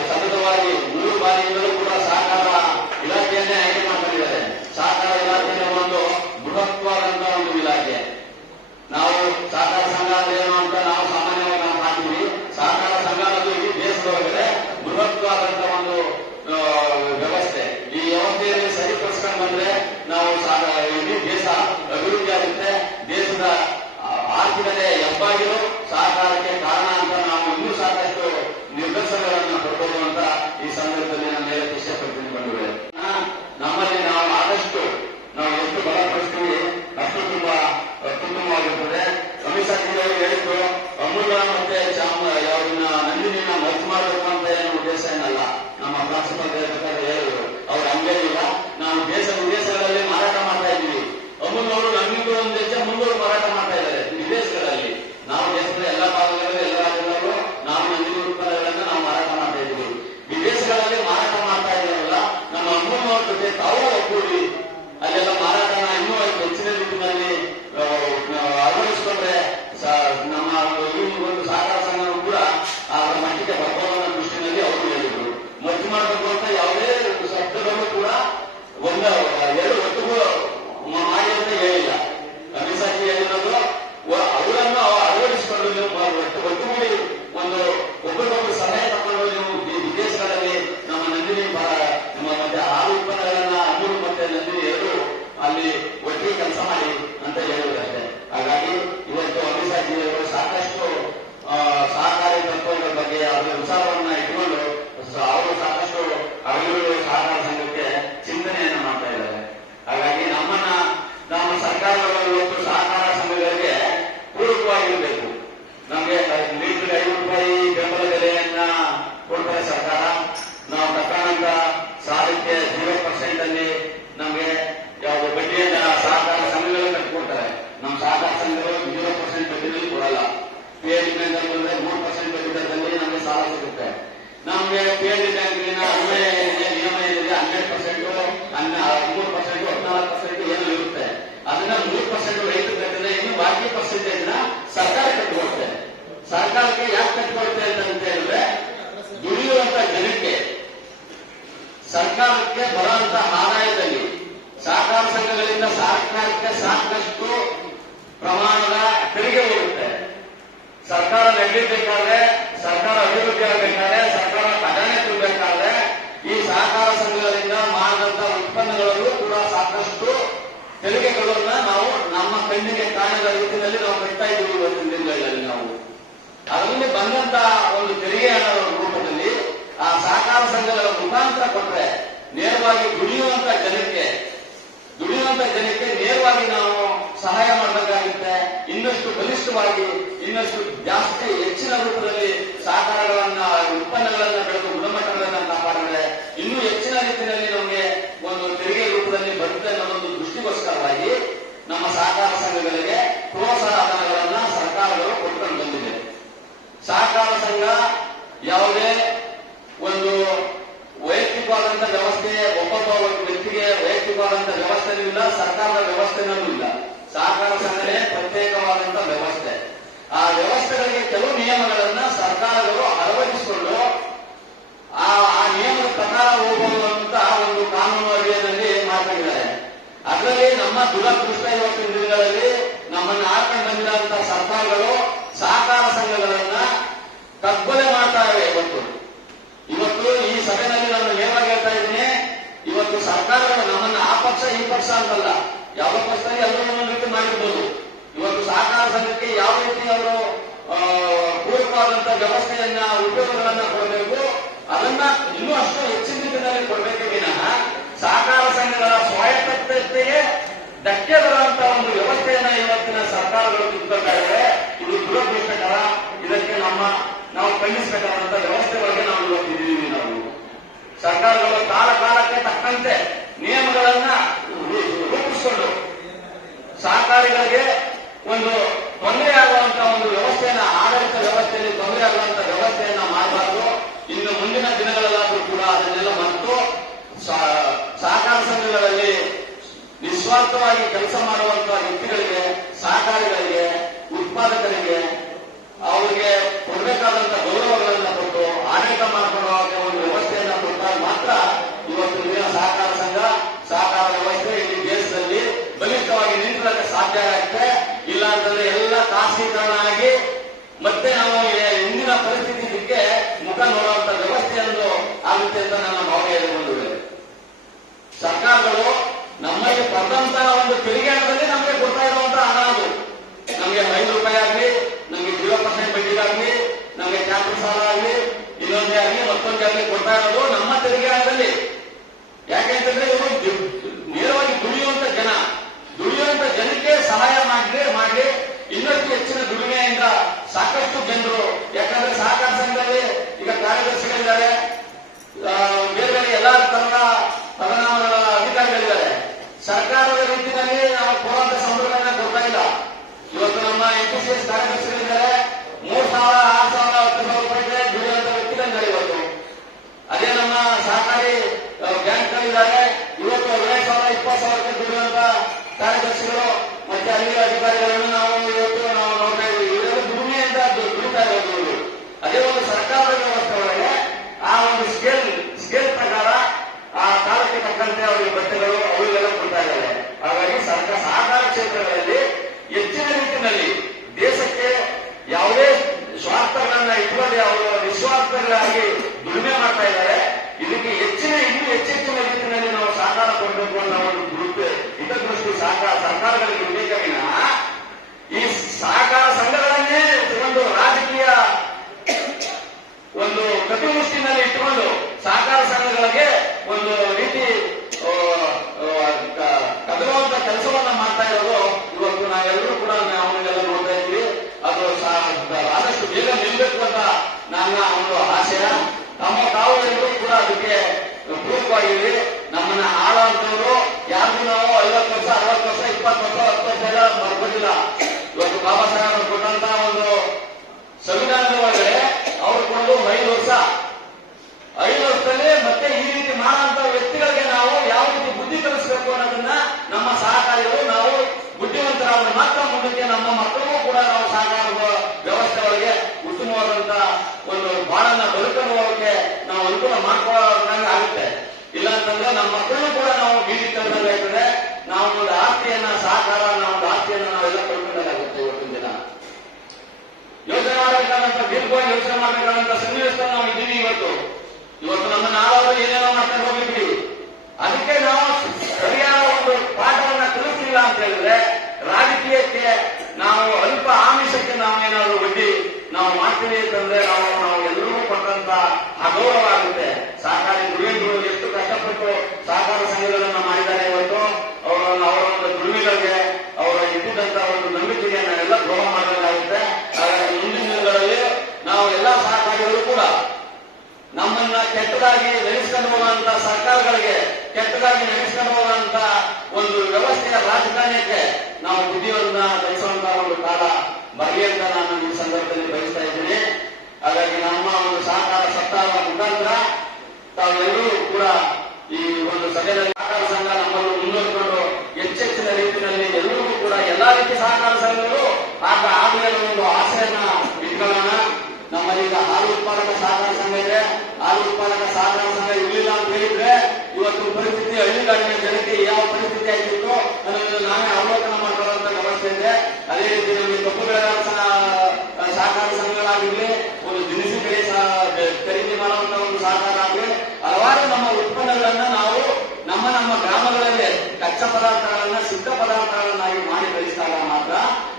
ಸತತವಾಗಿ 3 ಬಾರಿಯಿಂದಲೂ ಕೂಡ ಸಂಘಗಳು 0% ಬಡ್ಡಿನಲ್ಲಿ ಕೊಡಲ್ಲ. PNB ಬ್ಯಾಂಕ್ ಬಂದ್ರೆ 3% ಬಡ್ಡಿ ದರದಲ್ಲಿ ನಮಗೆ ಸಾಲ ಸಿಗುತ್ತೆ. ನಮಗೆ PNB ಬ್ಯಾಂಕಿನ ಅನ್ವಯ ಏನಿದೆ, ನಿಯಮ ಏನಿದೆ, 12%, 13%, 14% ಏನು ಇರುತ್ತೆ. ಅದನ್ನ 3% ರೈತರು ಕಟ್ಟಿದ್ರೆ ಇನ್ನು ಬಾಕಿ ಪರ್ಸೆಂಟೇಜ್ ನ ಸರ್ಕಾರ ಕಟ್ಟಿಕೊಡುತ್ತೆ. ಸರ್ಕಾರಕ್ಕೆ ಯಾಕೆ ಕಟ್ಟಿಕೊಡುತ್ತೆ ಅಂತ ಹೇಳಿದ್ರೆ, ದುಡಿಯುವಂತ ಜನಕ್ಕೆ ಸರ್ಕಾರಕ್ಕೆ ಬರುವಂತ ಆದಾಯದಲ್ಲಿ ಸಹಕಾರ ಸಂಘಗಳಿಂದ ಸರ್ಕಾರಕ್ಕೆ ಸಾಕಷ್ಟು ಪ್ರಮಾಣದ ತೆರಿಗೆ ಹೋಗುತ್ತೆ. ಸರ್ಕಾರ ನಡೀಬೇಕಾದ್ರೆ, ಸರ್ಕಾರ ಅಭಿವೃದ್ಧಿ ಆಗಬೇಕಾದ್ರೆ, ಸರ್ಕಾರ ಖಜಾನೆ ತುಂಬಬೇಕಾದ್ರೆ ಈ ಸಹಕಾರ ಸಂಘಗಳಿಂದ ಮಾಡಿದಂತ ಉತ್ಪನ್ನಗಳಲ್ಲೂ ಕೂಡ ಸಾಕಷ್ಟು ತೆರಿಗೆಗಳನ್ನ ನಾವು ನಮ್ಮ ಕಣ್ಣಿಗೆ ಕಾಣದ ರೀತಿಯಲ್ಲಿ ನಾವು ಕಟ್ತಾ ಇದ್ದೀವಿ ಇವತ್ತಿನ ದಿನಗಳಲ್ಲಿ. ನಾವು ಅದರಲ್ಲಿ ಬಂದಂತ ಒಂದು ತೆರಿಗೆ ರೂಪದಲ್ಲಿ ಆ ಸಹಕಾರ ಸಂಘಗಳ ಮುಖಾಂತರ ಕೊಟ್ರೆ ನೇರವಾಗಿ ದುಡಿಯುವಂತ ಜನಕ್ಕೆ ನೇರವಾಗಿ ನಾವು ಸಹಾಯ ಮಾಡಬೇಕಾಗುತ್ತೆ. ಇನ್ನಷ್ಟು ಬಲಿಷ್ಠವಾಗಿ, ಇನ್ನಷ್ಟು ಜಾಸ್ತಿ ಹೆಚ್ಚಿನ ರೂಪದಲ್ಲಿ ಸಹಕಾರಗಳನ್ನ, ಉತ್ಪನ್ನಗಳನ್ನ ಬೆಳೆದು ಗುಣಮಟ್ಟಗಳನ್ನ ಕಾಪಾಡಿದ್ರೆ ಇನ್ನೂ ಹೆಚ್ಚಿನ ರೀತಿಯಲ್ಲಿ ನಮಗೆ ಒಂದು ತೆರಿಗೆ ರೂಪದಲ್ಲಿ ಬರುತ್ತೆ ಅನ್ನೋದೊಂದು ದೃಷ್ಟಿಗೋಸ್ಕರವಾಗಿ ನಮ್ಮ ಸಹಕಾರ ಸಂಘಗಳಿಗೆ ಪ್ರೋತ್ಸಾಹಧನಗಳನ್ನ ಸರ್ಕಾರಗಳು ಕೊಟ್ಕೊಂಡು ಬಂದಿದೆ. ಸಹಕಾರ ಸಂಘ ಯಾವುದೇ ಒಂದು ವೈಯಕ್ತಿಕವಾದಂತ ವ್ಯವಸ್ಥೆ, ಒಬ್ಬೊಬ್ಬ ವ್ಯಕ್ತಿಗೆ ವೈಯಕ್ತಿಕವಾದಂತ ವ್ಯವಸ್ಥೆನೂ ಇಲ್ಲ, ಸರ್ಕಾರದ ವ್ಯವಸ್ಥೆನೂ ಇಲ್ಲ. ಸಹಕಾರ ಸಂಘಟನೆ ಪ್ರತ್ಯೇಕವಾದಂತ ವ್ಯವಸ್ಥೆ. ಆ ವ್ಯವಸ್ಥೆಗಳಿಗೆ ಕೆಲವು ನಿಯಮಗಳನ್ನ ಸರ್ಕಾರಗಳು ಅಳವಡಿಸಿಕೊಂಡು ಆ ನಿಯಮದ ಪ್ರಕಾರ ಹೋಗುವಂತ ಒಂದು ಕಾನೂನು ಅಡಿಯಲ್ಲಿ ಮಾಡ್ಕೊಂಡಿದ್ದಾರೆ. ಅದರಲ್ಲಿ ನಮ್ಮ ದುರದೃಷ್ಟ ಇವತ್ತಿನ ದಿನಗಳಲ್ಲಿ ನಮ್ಮನ್ನು ಆಡ್ಕೊಂಡು ಬಂದಿರುವಂತಹ ಸರ್ಕಾರಗಳು ಸಹಕಾರ ಸಂಘಗಳನ್ನ ಕಗ್ಗೊಲೆ ಮಾಡ್ತಾ ಇವೆ. ಇವತ್ತು ಈ ಸಭೆಯಲ್ಲಿ ನಾನು ನೇರವಾಗಿ ಹೇಳ್ತಾ ಇದ್ದೀನಿ, ಇವತ್ತು ಸರ್ಕಾರಗಳು ನಮ್ಮನ್ನ ಆ ಪಕ್ಷ ಈ ಪಕ್ಷ ಅಂತಲ್ಲ, ಯಾವ ಪಕ್ಷದಲ್ಲಿ ಎಲ್ಲರೂ ಒಂದೊಂದು ರೀತಿ ಮಾಡಿರ್ಬೋದು. ಇವತ್ತು ಸಹಕಾರ ಸಂಘಕ್ಕೆ ಯಾವ ರೀತಿ ಅವರು ಪೂರಕವಾದಂತಹ ವ್ಯವಸ್ಥೆಯನ್ನ, ಉದ್ಯೋಗಗಳನ್ನ ಕೊಡಬೇಕು, ಅದನ್ನ ಇನ್ನೂ ಅಷ್ಟು ಹೆಚ್ಚಿನ ರೀತಿಯಲ್ಲಿ ಕೊಡಬೇಕೆ ವಿನಃ ಸಹಕಾರ ಸಂಘಗಳ ಸ್ವಾಯತ್ತತೆಗೆ ಧಕ್ಕೆ ಬರುವಂತಹ ಒಂದು ವ್ಯವಸ್ಥೆಯನ್ನ ಇವತ್ತಿನ ಸರ್ಕಾರಗಳು ತಿಳ್ಕೊಳ್ತಾ ಇವೆ. ಇದು ದುರದೃಷ್ಟಕರ. ಇದಕ್ಕೆ ನಾವು ಖಂಡಿಸಬೇಕಾದಂತ ವ್ಯವಸ್ಥೆಗಳಿಗೆ ನಾವು ಇವತ್ತಿದ್ದೀವಿ. ನಾವು ಸರ್ಕಾರಗಳು ಕಾಲಕ್ಕೆ ತಕ್ಕಂತೆ ನಿಯಮಗಳನ್ನ ರೂಪಿಸಿಕೊಂಡು ಸಹಕಾರಿಗಳಿಗೆ ಒಂದು ತೊಂದರೆ ಆಗುವಂತಹ ಒಂದು ವ್ಯವಸ್ಥೆಯನ್ನ, ಆಡಳಿತ ವ್ಯವಸ್ಥೆಯಲ್ಲಿ ತೊಂದರೆ ಆಗುವಂತಹ ವ್ಯವಸ್ಥೆಯನ್ನ ಮಾಡಬಾರದು. ಇನ್ನು ಮುಂದಿನ ದಿನಗಳಲ್ಲಾದ್ರೂ ಕೂಡ ಅದನ್ನೆಲ್ಲ ಮರೆತು ಸಹಕಾರ ಸಂಘಗಳಲ್ಲಿ ನಿಸ್ವಾರ್ಥವಾಗಿ ಕೆಲಸ ಮಾಡುವಂತಹ ವ್ಯಕ್ತಿಗಳಿಗೆ, ಸಹಕಾರಿಗಳಿಗೆ, ಉತ್ಪಾದಕರಿಗೆ ಅವರಿಗೆ ಕೊಡಬೇಕಾದಂತ ಗೌರವಗಳನ್ನ ಕೊಟ್ಟು ಆಡಳಿತ ಮಾಡಿಕೊಳ್ಳುವ ಒಂದು ವ್ಯವಸ್ಥೆಯನ್ನ ಕೊಟ್ಟಾಗ ಮಾತ್ರ ಇವತ್ತು ದಿನ ಸಹಕಾರ ಸಂಘ, ಸಹಕಾರ ವ್ಯವಸ್ಥೆ ಈ ದೇಶದಲ್ಲಿ ಬಲಿಷ್ಠವಾಗಿ ನಿಂತಕ್ಕೆ ಸಾಧ್ಯ ಆಗುತ್ತೆ. ಇಲ್ಲ ಅಂತಂದ್ರೆ ಎಲ್ಲ ಖಾಸಗೀಕರಣ ಆಗಿ ಮತ್ತೆ ನಾವು ಇಂದಿನ ಪರಿಸ್ಥಿತಿಗೆ ಮುಖ ನೋಡುವಂತ ವ್ಯವಸ್ಥೆಯನ್ನು ಆಗುತ್ತೆ ಅಂತ ನನ್ನ ಭಾವನೆಯಲ್ಲಿ ಬಂದಿದೆ. ಸರ್ಕಾರಗಳು ನಮ್ಮಲ್ಲಿ ಪಡೆದಂತಹ ಒಂದು ತೆರಿಗೆ ಹಣದಲ್ಲಿ ನಮಗೆ ಕೊಡ್ತಾ ಇರುವಂತಹ ಹಣ ಅದು. ನಮಗೆ 5 ರೂಪಾಯಿ ಆಗಲಿ, ನಮಗೆ 0% ಬಡ್ಡಿಗಾಗಲಿ, ನಮಗೆ ಕ್ಯಾಪಿಟಲ್ ಸಾಲ ಆಗಲಿ, ಇನ್ನೊಂದೇ ಆಗಲಿ, ಮತ್ತೊಂದೇ ಆಗಲಿ ಕೊಡ್ತಾ ಇರೋದು ನಮ್ಮ ತೆರಿಗೆ ಹಣದಲ್ಲಿ. ಯಾಕೆಂತಂದ್ರೆ ಇವರು ನೇರವಾಗಿ ದುಡಿಯುವಂತ ಜನಕ್ಕೆ ಸಹಾಯ ಮಾಡಿ ಇನ್ನಷ್ಟು ಹೆಚ್ಚಿನ ದುಡಿಮೆಯಿಂದ ಸಾಕಷ್ಟು ಜನರು, ಯಾಕಂದ್ರೆ ಸಹಕಾರ ಸಂಘದಲ್ಲಿ ಈಗ ಕಾರ್ಯದರ್ಶಿಗಳಿದ್ದಾರೆ, ಬೇರೆ ಬೇರೆ ಎಲ್ಲಾ ತರದ ಪದನಾಮಗಳ ಅಧಿಕಾರಿಗಳಿದ್ದಾರೆ. ಸರ್ಕಾರದ ರೀತಿಯಲ್ಲಿ ನಾವು ಕೊಡುವಂತ ಸಂಬಳಗಳನ್ನ ಕೊಡ್ತಾ ಇಲ್ಲ. ಇವತ್ತು ನಮ್ಮ NPCS ಕಾರ್ಯದರ್ಶಿಗಳಿದ್ದಾರೆ, 3,000, 6,000, 10,000 ರೂಪಾಯಿ ದುಡಿಯುವಂತ ವ್ಯಕ್ತಿಗಳಿದ್ದಾರೆ ಇವತ್ತು. ಅದೇ ನಮ್ಮ ಸಹಕಾರಿ ಬ್ಯಾಂಕ್ಗಳಿದ್ದಾರೆ, ಇವತ್ತು 15,000, 20,000 ದುಡಿಯುವಂತ ಕಾರ್ಯದರ್ಶಿಗಳು ಮತ್ತೆ ಅಲ್ಲಿ ಅಧಿಕಾರಿಗಳನ್ನು ನಾವು ನೋಡ್ತಾ ಇದ್ದೀವಿ. ಇವರೆಲ್ಲ ದುಡಿಮೆಯಿಂದ ದುಡಿತಾ ಇರೋದು. ಅದೇ ಒಂದು ಸರ್ಕಾರದ ವ್ಯವಸ್ಥೆ ಒಳಗೆ ಆ ಒಂದು ಸ್ಕೇಲ್ ಪ್ರಕಾರ ಆ ಕಾಲಕ್ಕೆ ತಕ್ಕಂತೆ ಅವರಿಗೆ ಬಟ್ಟೆಗಳು ಅವುಗಳೆಲ್ಲ ಕೊಡ್ತಾ ಇದ್ದಾರೆ. ಹಾಗಾಗಿ ಸಹಕಾರ ಕ್ಷೇತ್ರಗಳಲ್ಲಿ ಹೆಚ್ಚಿನ ರೀತಿಯಲ್ಲಿ ದೇಶಕ್ಕೆ ಯಾವುದೇ ಸ್ವಾರ್ಥಗಳನ್ನ ಇಟ್ಕೊಳ್ಳದೆ ಅವರು ನಿಸ್ವಾರ್ಥಗಳಾಗಿ ದುಡಿಮೆ ಮಾಡ್ತಾ ಇದ್ದಾರೆ. ಇದಕ್ಕೆ ಇನ್ನೂ ಹೆಚ್ಚೆಚ್ಚಿನ ರೀತಿಯಲ್ಲಿ ನಾವು ಸಹಕಾರ ಕೊಡಬೇಕು ಅನ್ನೋ ಒಂದು ಹಿತದೃಷ್ಟಿ ಸರ್ಕಾರಗಳಿಗೆ ಇರಬೇಕ ವಿನಃ ಈ ಸಹಕಾರ ಸಂಘಗಳನ್ನೇ ಒಂದು ರಾಜಕೀಯ ಒಂದು ಕಪಿಮುಷ್ಟಿನಲ್ಲಿ ಇಟ್ಟುಕೊಂಡು ಸಹಕಾರ ಸಂಘಗಳಿಗೆ ಒಂದು ರೀತಿ ಕದರುವಂತ ಕೆಲಸವನ್ನ ಮಾಡ್ತಾ ಇರೋದು ಇವತ್ತು ನಾವೆಲ್ಲರೂ ಕೂಡ ಅವನ್ನೆಲ್ಲ ನೋಡ್ತಾ ಇದ್ದೀವಿ. ಅದು ಆದಷ್ಟು ಬೇಗ ನಿಲ್ಬೇಕು ಅಂತ ನನ್ನ ಒಂದು ಆಶಯ. ತಾವು ಎಲ್ಲರೂ ಕೂಡ ಅದಕ್ಕೆ ಪೂರಕವಾಗಿರಿ. ನಮ್ಮನ್ನ ಆಳುವಂತವರು ಯಾರಿಗೂ ನಾವು 50 ವರ್ಷ, 60 ವರ್ಷ, 20 ವರ್ಷ, 10 ವರ್ಷ ಎಲ್ಲ ಬರ್ಬೋದಿಲ್ಲ. ಆದ್ರೆ ಮಾತ್ರ ಮುಂದಕ್ಕೆ ನಮ್ಮ ಮಕ್ಕಳಿಗೂ ಕೂಡ ನಾವು ಸಹಕಾರದ ವ್ಯವಸ್ಥೆ ಒಳಗೆ ಉತ್ತಮವಾದಂತ ಒಂದು ಬಾಳನ್ನ ಬದುಕುವವರಿಗೆ ನಾವು ಅನುಕೂಲ ಮಾಡ್ಕೊಳ್ಳೋದಂಗೆ ಆಗುತ್ತೆ. ಇಲ್ಲ ಅಂತಂದ್ರೆ ನಮ್ಮ ಮಕ್ಕಳನ್ನು ಕೂಡ ನಾವು ಬೀದಿ ತಂದಂಗೆ ಆಗ್ತದೆ. ನಾವು ಒಂದು ಆಸ್ತಿಯನ್ನ ಸಹಕಾರ ಒಂದು ಆಸ್ತಿಯನ್ನ ನಾವೆಲ್ಲ ಕಳ್ಕೊಂಡಾಗುತ್ತೆ. ಇವತ್ತಿನ ದಿನ ಯೋಚನೆ ಮಾಡಬೇಕಾದಂತ ದೀರ್ಘವಾಗಿ ಯೋಚನೆ ಮಾಡಬೇಕಾದಂತ ಸನ್ನಿವೇಶದಲ್ಲಿ ನಾವು ಇದ್ದೀವಿ. ಇವತ್ತು ನಮ್ಮ ನಾವಾದ್ರೂ ಏನೇನೋ ಮಾಡ್ಕೊಂಡು ಹೋಗಿದ್ವಿ. ಅದಕ್ಕೆ ನಾವು ಸರಿಯಾದ ಒಂದು ಪಾಠವನ್ನ ಕಲಿಸ್ತಿಲ್ಲ ಅಂತ ಹೇಳಿದ್ರೆ ರಾಜಕೀಯಕ್ಕೆ ನಾವು ಅಲ್ಪ ಆಮಿಷಕ್ಕೆ ನಾವೇನಾದ್ರೂ ಒಡ್ಡಿ ನಾವು ಮಾಡ್ತೀವಿ ಅಂತಂದ್ರೆ ನಾವು ಎಲ್ಲರಿಗೂ ಕೊಟ್ಟಂತ ಅಗೌರವ ಆಗುತ್ತೆ. ಸಹಕಾರಿ ದುಡಿಯುಗಳು ಎಷ್ಟು ಕಷ್ಟಪಟ್ಟು ಸಹಕಾರ ಸಂಘಗಳನ್ನ ಮಾಡಿದ್ದಾರೆ. ಇವತ್ತು ಅವರ ಒಂದು ದುಡಿಮೆಗಳಿಗೆ ಅವರ ಇದ್ದಂತ ಒಂದು ನಂಬಿಕೆಗೆ ನಾವೆಲ್ಲ ದ್ರೋಹ ಮಾಡಬೇಕಾಗುತ್ತೆ. ಹಾಗಾಗಿ ಮುಂದಿನ ದಿನಗಳಲ್ಲಿ ನಾವು ಎಲ್ಲಾ ಸಹಕಾರಿಗಳು ಕೂಡ ನಮ್ಮನ್ನ ಕೆಟ್ಟದಾಗಿ ನಡೆಸ್ಕೊಂಡು ಹೋಗುವಂತ ಸರ್ಕಾರಗಳಿಗೆ ಕೆಟ್ಟದಾಗಿ ನಡೆಸ್ಕೊಂಡು ಹೋಗುವಂತ ಒಂದು ವ್ಯವಸ್ಥೆಯ ರಾಜಕಾರಣಕ್ಕೆ ನಾವು ಬುದ್ಧಿಯನ್ನ ಕಲಿಸುವಂತ ಒಂದು ಕಾಲ ಬರಲಿ ಅಂತ ನಾನು ಈ ಸಂದರ್ಭದಲ್ಲಿ ಬಯಸ್ತಾ ಇದ್ದೀನಿ. ಹಾಗಾಗಿ ನಮ್ಮ ಒಂದು ಸಹಕಾರ ಸಪ್ತಾಹದ ಮುಖಾಂತರ ತಾವೆಲ್ಲರೂ ಕೂಡ ಈ ಒಂದು ಸಭೆಯಲ್ಲಿ ಸಹಕಾರ ಸಂಘ ನಮ್ಮನ್ನು ಮುನ್ನಡೆದುಕೊಂಡು ಹೆಚ್ಚೆಚ್ಚಿನ ರೀತಿಯಲ್ಲಿ ಎಲ್ಲರಿಗೂ ಕೂಡ ಎಲ್ಲಾ ರೀತಿ ಸಹಕಾರ ಸಂಘಗಳು ಆಗಲಿ ಅನ್ನೋ ಒಂದು ಆಸೆಯನ್ನ ಇಟ್ಕೊಳ್ಳೋಣ. ನಮ್ಮಲ್ಲಿ ಈಗ ಹಾಲು ಉತ್ಪಾದಕ ಸಹಕಾರ ಸಂಘ ಇದೆ. ಹಾಲು ಉತ್ಪಾದಕ ಸಹಕಾರ ಸಂಘ ಇರಲಿಲ್ಲ ಅಂತ ಹೇಳಿದ್ರೆ ಇವತ್ತು ಪರಿಸ್ಥಿತಿ ಹಳ್ಳಿಗಾಡಿನ ಜನಕ್ಕೆ ಯಾವ ಪರಿಸ್ಥಿತಿ ಆಗಿತ್ತು ಅನ್ನೋದನ್ನು ನಾವೇ ಅವಲೋಕನ ಮಾಡಿಕೊಳ್ಳುವಂತ ವ್ಯವಸ್ಥೆ ಇದೆ. ಅದೇ ರೀತಿ ನಮಗೆ ಕಬ್ಬು ಬೆಳೆಗಾರ ಸಹಕಾರ ಸಂಘಗಳಾಗಿರ್ಲಿ, ಒಂದು ದಿನಸಿ ಬೆಳೆ ಖರೀದಿ ಮಾಡುವಂತ ಒಂದು ಸಹಕಾರ ಆಗಲಿ, ಹಲವಾರು ನಮ್ಮ ಉತ್ಪನ್ನಗಳನ್ನ ನಾವು ನಮ್ಮ ಗ್ರಾಮಗಳಲ್ಲಿ ಕಚ್ಚಾ ಪದಾರ್ಥಗಳನ್ನ ಸಿದ್ಧ ಪದಾರ್ಥಗಳನ್ನಾಗಿ ಮಾಡಿ ಬೆಳೆಸಿದಾಗ ಮಾತ್ರ